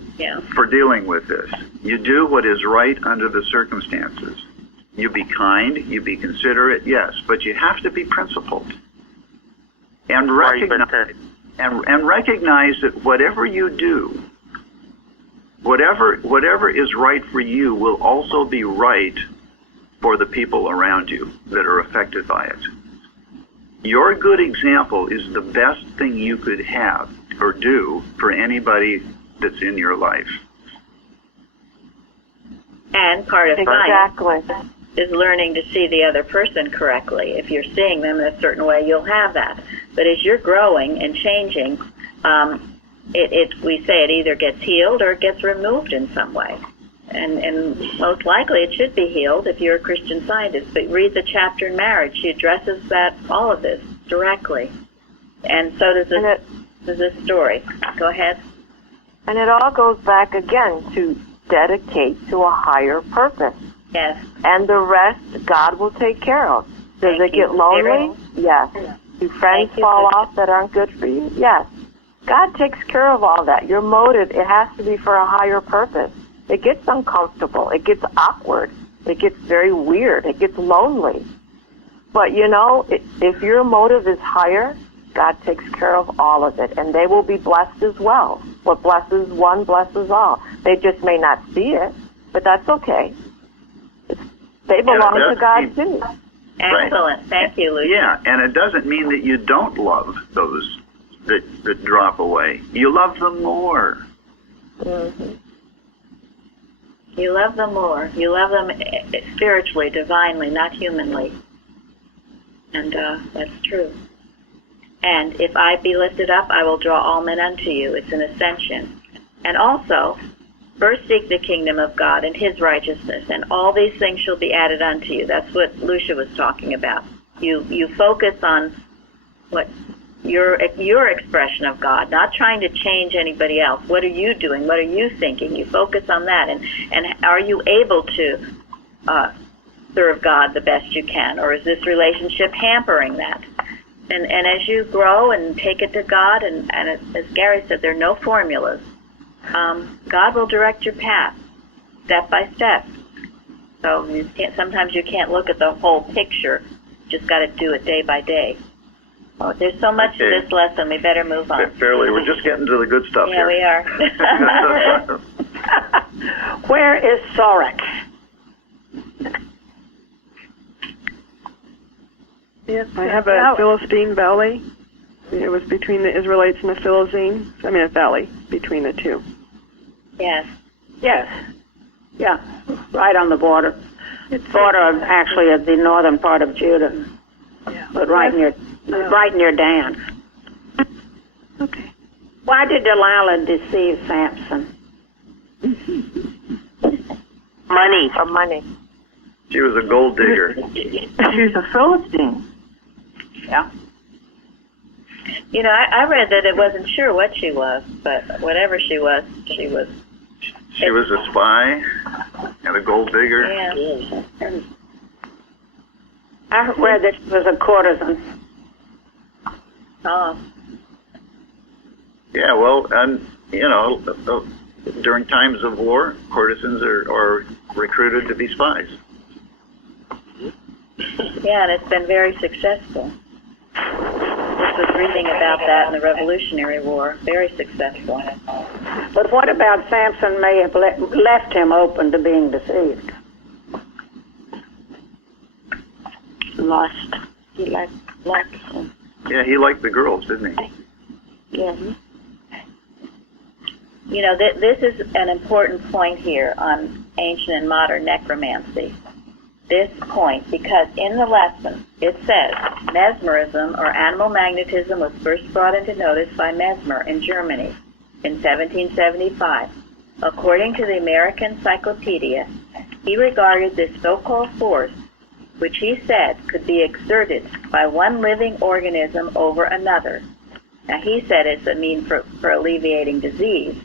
for dealing with this. You do what is right under the circumstances. You be kind, you be considerate, yes, but you have to be principled. and recognize that whatever you do, whatever is right for you will also be right for the people around you that are affected by it. Your good example is the best thing you could have or do for anybody that's in your life. And part of Exactly. science is learning to see the other person correctly. If you're seeing them in a certain way, you'll have that. But as you're growing and changing, we say it either gets healed or it gets removed in some way. And most likely it should be healed if you're a Christian Scientist. But read the chapter in marriage. She addresses all of this directly. And so does this story. Go ahead. And it all goes back again to dedicate to a higher purpose. Yes. And the rest God will take care of. Does it get lonely? Yes. Do friends fall off that aren't good for you? Yes. God takes care of all that. Your motive, it has to be for a higher purpose. It gets uncomfortable. It gets awkward. It gets very weird. It gets lonely. But, if your motive is higher, God takes care of all of it. And they will be blessed as well. What blesses one blesses all. They just may not see it, but that's okay. They belong to God, too. Excellent. Thank you, Lucy. Yeah, and it doesn't mean that you don't love those that drop away. You love them more. Mm-hmm. You love them more. You love them spiritually, divinely, not humanly. And that's true. And if I be lifted up, I will draw all men unto you. It's an ascension. And also, first seek the kingdom of God and his righteousness, and all these things shall be added unto you. That's what Lucia was talking about. You focus on what your expression of God, not trying to change anybody else. What are you doing? What are you thinking? You focus on that, and are you able to serve God the best you can, or is this relationship hampering that? And as you grow and take it to God, and as Gary said, there are no formulas. God will direct your path step by step. So sometimes you can't look at the whole picture. You just got to do it day by day. Oh, there's so much to this lesson. We better move on. Fairly, we're just getting to the good stuff here. Yeah, we are. Where is Sorek? Yes, I have a Philistine valley. It was between the Israelites and the Philistines. I mean, a valley between the two. Yes. Yes. Yeah, right on the border. It's border actually of the northern part of Judah, but right near Dan. Okay. Why did Delilah deceive Samson? Money. For money. She was a gold digger. She was a Philistine. Yeah. I read that it wasn't sure what she was, but whatever she was, she was. She was a spy and a gold digger. Yeah. I read that she was a courtesan. Oh. Yeah, well, and during times of war, courtesans are recruited to be spies. Yeah, and it's been very successful. Just was reading about that in the Revolutionary War. Very successful. But what about Samson may have left him open to being deceived? Lust. He liked him. Yeah, he liked the girls, didn't he? Yeah. This is an important point here on ancient and modern necromancy. This point, because in the lesson it says mesmerism or animal magnetism was first brought into notice by Mesmer in Germany in 1775. According to the American Encyclopedia, he regarded this so-called force, which he said could be exerted by one living organism over another. Now he said it's a mean for alleviating disease.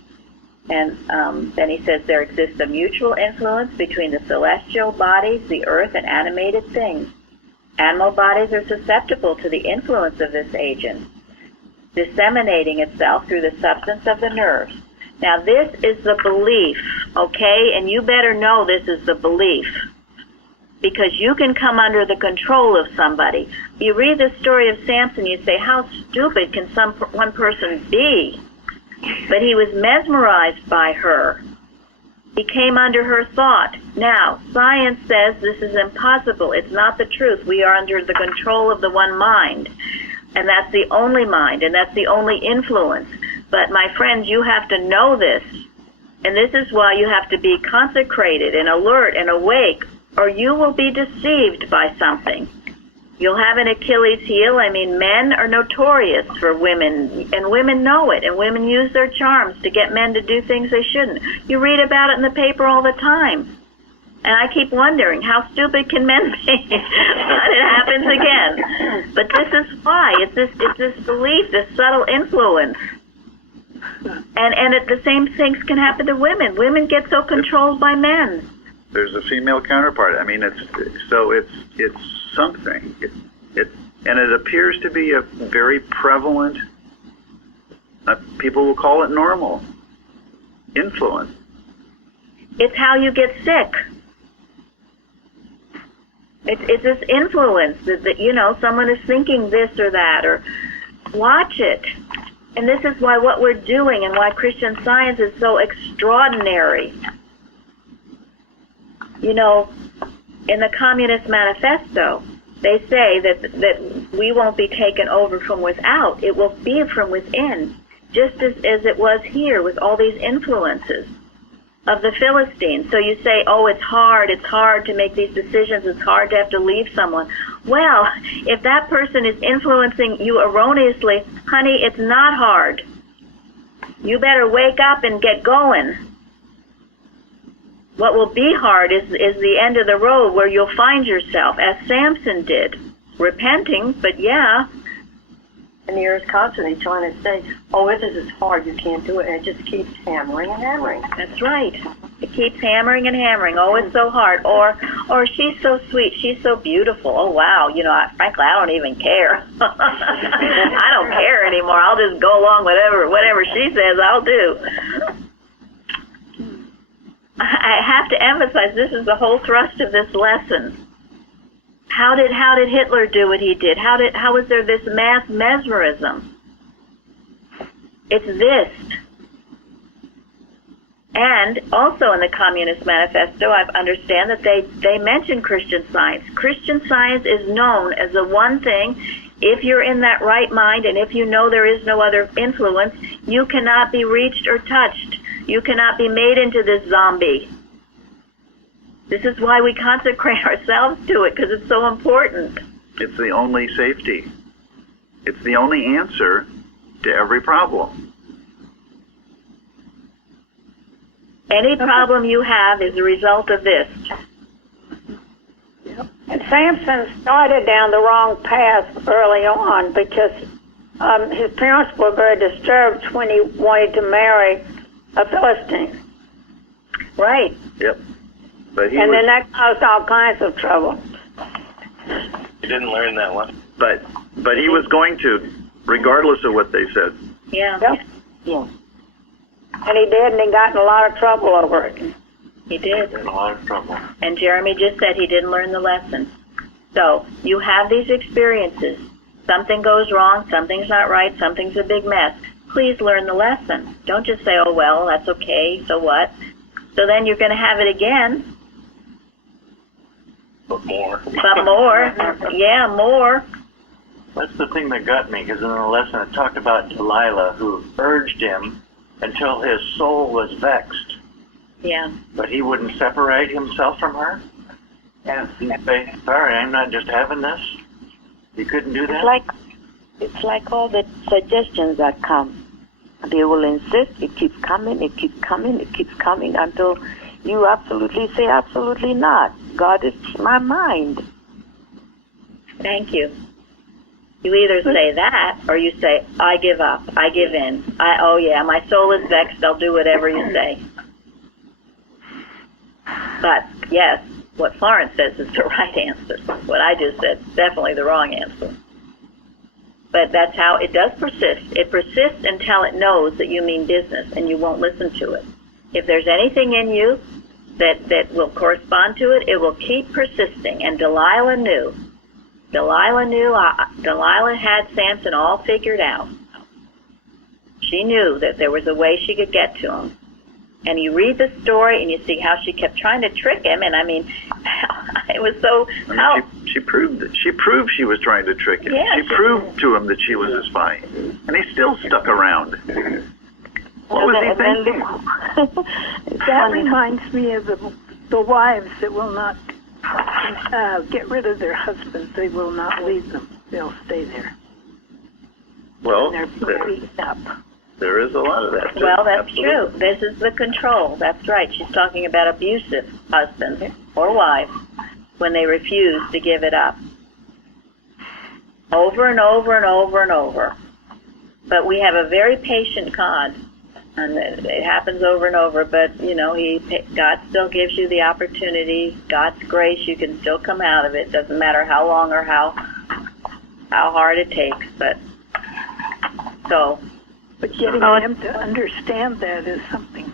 And then he says there exists a mutual influence between the celestial bodies, the earth, and animated things. Animal bodies are susceptible to the influence of this agent, disseminating itself through the substance of the nerves. Now this is the belief, okay? And you better know this is the belief. because you can come under the control of somebody. You read the story of Samson, you say, how stupid can one person be? But he was mesmerized by her. He came under her thought. Now, science says this is impossible. It's not the truth. We are under the control of the one mind, and that's the only mind, and that's the only influence. But my friends, you have to know this, and this is why you have to be consecrated and alert and awake, or you will be deceived by something. You'll have an Achilles heel. I mean, men are notorious for women, and women know it, and women use their charms to get men to do things they shouldn't. You read about it in the paper all the time. And I keep wondering, how stupid can men be? But it happens again. But this is why. It's this belief, this subtle influence. And the same things can happen to women. Women get so controlled by men. There's a female counterpart. I mean, it's something. And it appears to be a very prevalent, people will call it normal, influence. It's how you get sick. It's this influence that, you know, someone is thinking this or that, or watch it. And this is why what we're doing and why Christian Science is so extraordinary. You know, in the Communist Manifesto, they say that we won't be taken over from without. It will be from within, just as it was here with all these influences of the Philistines. So you say, oh, it's hard to make these decisions, it's hard to have to leave someone. Well, if that person is influencing you erroneously, honey, it's not hard. You better wake up and get going. What will be hard is the end of the road where you'll find yourself, as Samson did, repenting, but yeah. And you're constantly trying to say, oh, this is hard, you can't do it, and it just keeps hammering and hammering. That's right. It keeps hammering and hammering. Oh, it's so hard. Or she's so sweet, she's so beautiful. Oh, wow, you know, frankly, I don't even care. I don't care anymore. I'll just go along whatever she says, I'll do. I have to emphasize, this is the whole thrust of this lesson. How did Hitler do what he did? How was there this mass mesmerism? It's this. And also in the Communist Manifesto, I understand that they mention Christian Science. Christian Science is known as the one thing, if you're in that right mind and if you know there is no other influence, you cannot be reached or touched. You cannot be made into this zombie. This is why we consecrate ourselves to it, because it's so important. It's the only safety. It's the only answer to every problem. Any problem you have is a result of this. Yep. And Samson started down the wrong path early on because his parents were very disturbed when he wanted to marry a Philistine. Right. Yep. But then that caused all kinds of trouble. He didn't learn that one. But he was going to, regardless of what they said. Yeah. Yep. Yeah. And he did, and he got in a lot of trouble over it. He did. In a lot of trouble. And Jeremy just said he didn't learn the lesson. So you have these experiences. Something goes wrong, something's not right, something's a big mess. Please learn the lesson. Don't just say, oh, well, that's okay, so what? So then you're going to have it again. But more. But more. Yeah, more. That's the thing that got me, because in the lesson it talked about Delilah, who urged him until his soul was vexed. Yeah. But he wouldn't separate himself from her? Yeah. He'd say, sorry, I'm not just having this. You couldn't do that? It's like all the suggestions that come. They will insist, it keeps coming, it keeps coming, it keeps coming until you absolutely say absolutely not. God is my mind. Thank you. You either say that or you say, I give up, I give in. Oh yeah, my soul is vexed, I'll do whatever you say. But yes, what Florence says is the right answer. What I just said is definitely the wrong answer. But that's how it does persist. It persists until it knows that you mean business and you won't listen to it. If there's anything in you that will correspond to it, it will keep persisting. And Delilah knew. Delilah had Samson all figured out. She knew that there was a way she could get to him. And you read the story and you see how she kept trying to trick him. And I mean, it was so. She proved she was trying to trick him. Yeah, she proved to him that she was a spy, and he still stuck around. What was he thinking? That reminds me of the wives that will not get rid of their husbands. They will not leave them. They'll stay there. Well, they're beaten up. There is a lot of that, too. Well, that's Absolutely. true. This is the control. That's right. She's talking about abusive husbands or wives when they refuse to give it up. Over and over and over and over. But we have a very patient God, and it happens over and over. But, you know, God still gives you the opportunity. God's grace, you can still come out of it. Doesn't matter how long or how hard it takes. But getting them to understand that is something.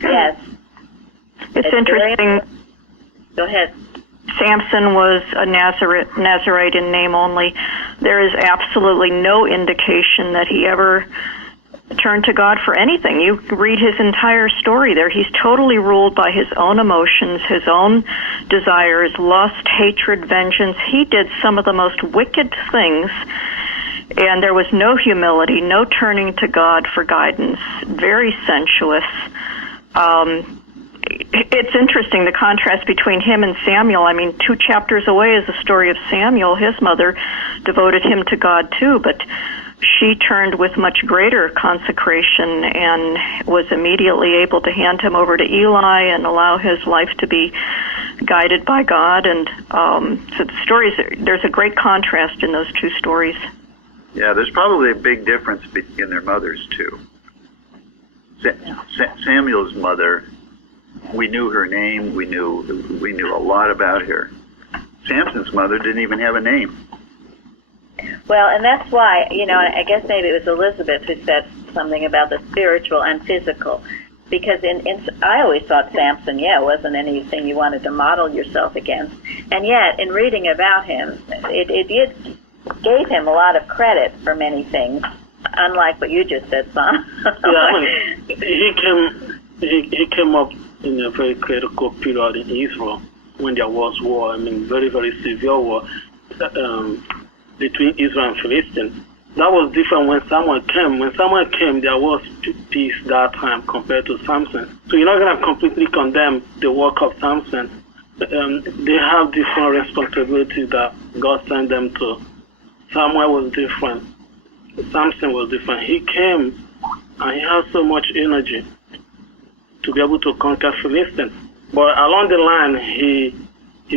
Yes. It's interesting. Go ahead. Samson was a Nazarite in name only. There is absolutely no indication that he ever turned to God for anything. You read his entire story there. He's totally ruled by his own emotions, his own desires, lust, hatred, vengeance. He did some of the most wicked things, and there was no humility, no turning to God for guidance, very sensuous. It's interesting, the contrast between him and Samuel. I mean, 2 chapters away is the story of Samuel. His mother devoted him to God too, but she turned with much greater consecration and was immediately able to hand him over to Eli and allow his life to be guided by God. And so the stories, there's a great contrast in those 2 stories. Yeah, there's probably a big difference in their mothers, too. Samuel's mother, we knew her name, we knew a lot about her. Samson's mother didn't even have a name. Well, and that's why, you know, I guess maybe it was Elizabeth who said something about the spiritual and physical. Because I always thought Samson, wasn't anything you wanted to model yourself against. And yet, in reading about him, it gave him a lot of credit for many things, unlike what you just said, Son. He came up in a very critical period in Israel when there was war. I mean, very, very severe war between Israel and Philistines. That was different when Samuel came. When Samuel came, there was peace that time compared to Samson. So you're not going to completely condemn the work of Samson. They have different responsibilities that God sent them to. Samuel was different. Samson was different. He came and he had so much energy to be able to conquer Philistines. But along the line, he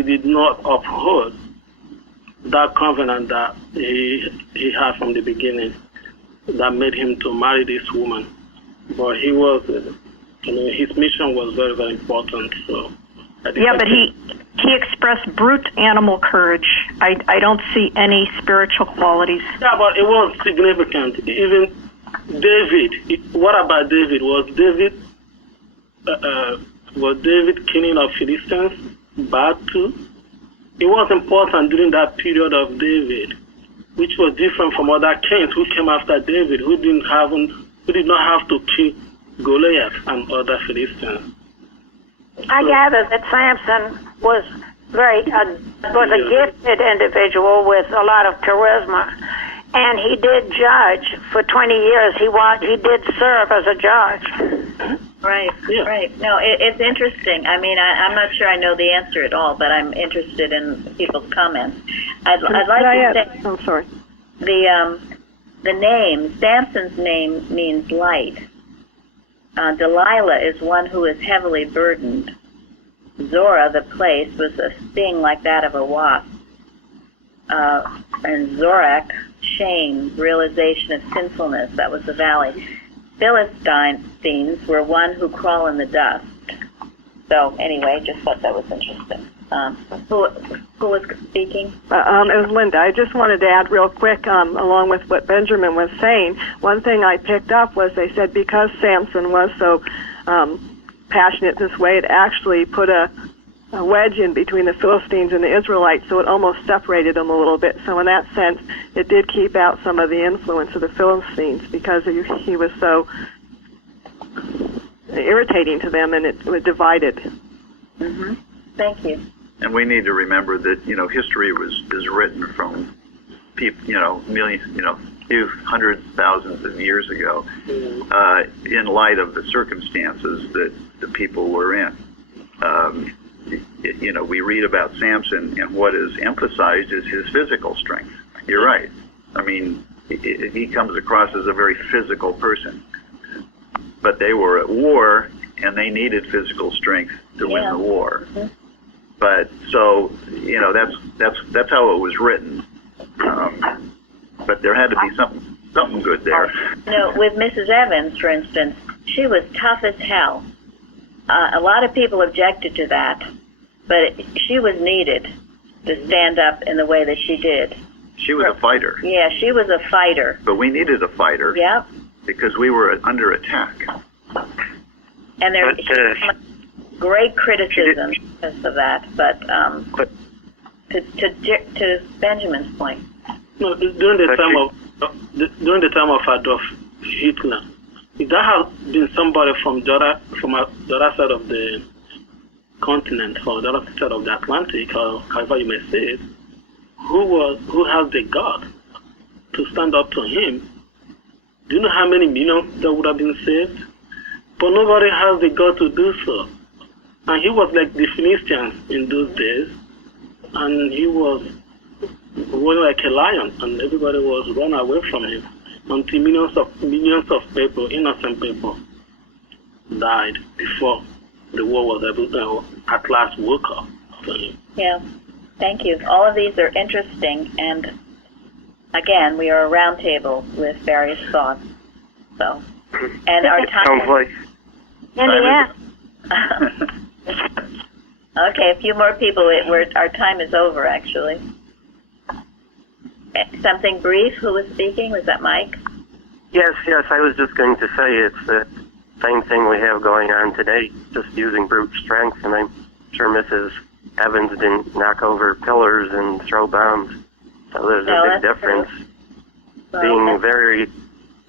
did not uphold that covenant that he had from the beginning that made him to marry this woman. But he was, his mission was very, very important. So but he expressed brute animal courage. I don't see any spiritual qualities. Yeah, but it was significant. Even David, what about David? Was David king of Philistines bad too? It was important during that period of David, which was different from other kings who came after David, who did not have to kill Goliath and other Philistines. I gather that Samson was a gifted individual with a lot of charisma, and he did judge for 20 years. He did serve as a judge. Right. No, it's interesting. I mean, I'm not sure I know the answer at all, but I'm interested in people's comments. I'd like to say. I'm sorry. The name, Samson's name means light. Delilah is one who is heavily burdened. Zora, the place, was a sting like that of a wasp. And Zorak, shame, realization of sinfulness, that was the valley. Philistines were one who crawl in the dust. So anyway, just thought that was interesting. Who was speaking? It was Linda. I just wanted to add real quick, along with what Benjamin was saying, one thing I picked up was they said because Samson was so passionate this way, it actually put a wedge in between the Philistines and the Israelites, so it almost separated them a little bit. So in that sense, it did keep out some of the influence of the Philistines because he was so irritating to them, and it divided. Mm-hmm. Thank you. And we need to remember that history is written from people, millions, few hundreds, thousands of years ago, in light of the circumstances that the people were in. We read about Samson, and what is emphasized is his physical strength. You're right. I mean, he comes across as a very physical person. But they were at war, and they needed physical strength to win the war. Mm-hmm. But so, that's how it was written. But there had to be something good there. With Mrs. Evans, for instance, she was tough as hell. A lot of people objected to that, but she was needed to stand up in the way that she did. She was a fighter. Yeah, she was a fighter. But we needed a fighter. Yep. Because we were under attack. And there's great criticism because of that, but to Benjamin's point. No, during the time of Adolf Hitler, there has been somebody from the other side of the continent, or the other side of the Atlantic, or however you may say it, who has the God to stand up to him. Do you know how many millions that would have been saved? But nobody has the God to do so. And he was like the Philistines in those days, and he was like a lion, and everybody was run away from him until millions of people, innocent people, died before the war was able to at last woke up to him. Yeah, thank you. All of these are interesting, and again, we are a round table with various thoughts. So, and our time. Sounds like. Yeah. Okay, a few more people. Our time is over, actually. Something brief. Who was speaking? Was that Mike? Yes. I was just going to say it's the same thing we have going on today, just using brute strength, and I'm sure Mrs. Evans didn't knock over pillars and throw bombs. So there's a big difference.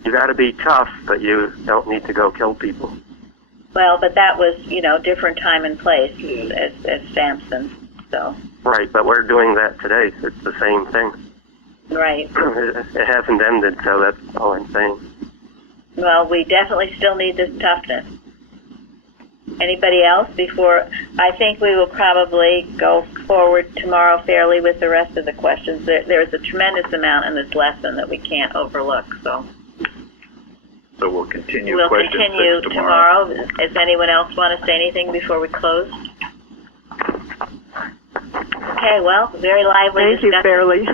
You got to be tough, but you don't need to go kill people. Well, but that was, different time and place as Samson. So. Right, but we're doing that today. It's the same thing. Right. It hasn't ended, so that's all I'm saying. Well, we definitely still need this toughness. Anybody else before? I think we will probably go forward tomorrow fairly with the rest of the questions. There's a tremendous amount in this lesson that we can't overlook. So we'll continue. We'll continue tomorrow. Does anyone else want to say anything before we close? Okay. Well, very lively. Thank you, Fairly.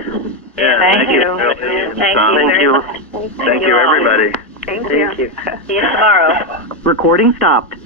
Yeah. Thank you. Thank you. Thank you, everybody. Thank you. See you tomorrow. Recording stopped.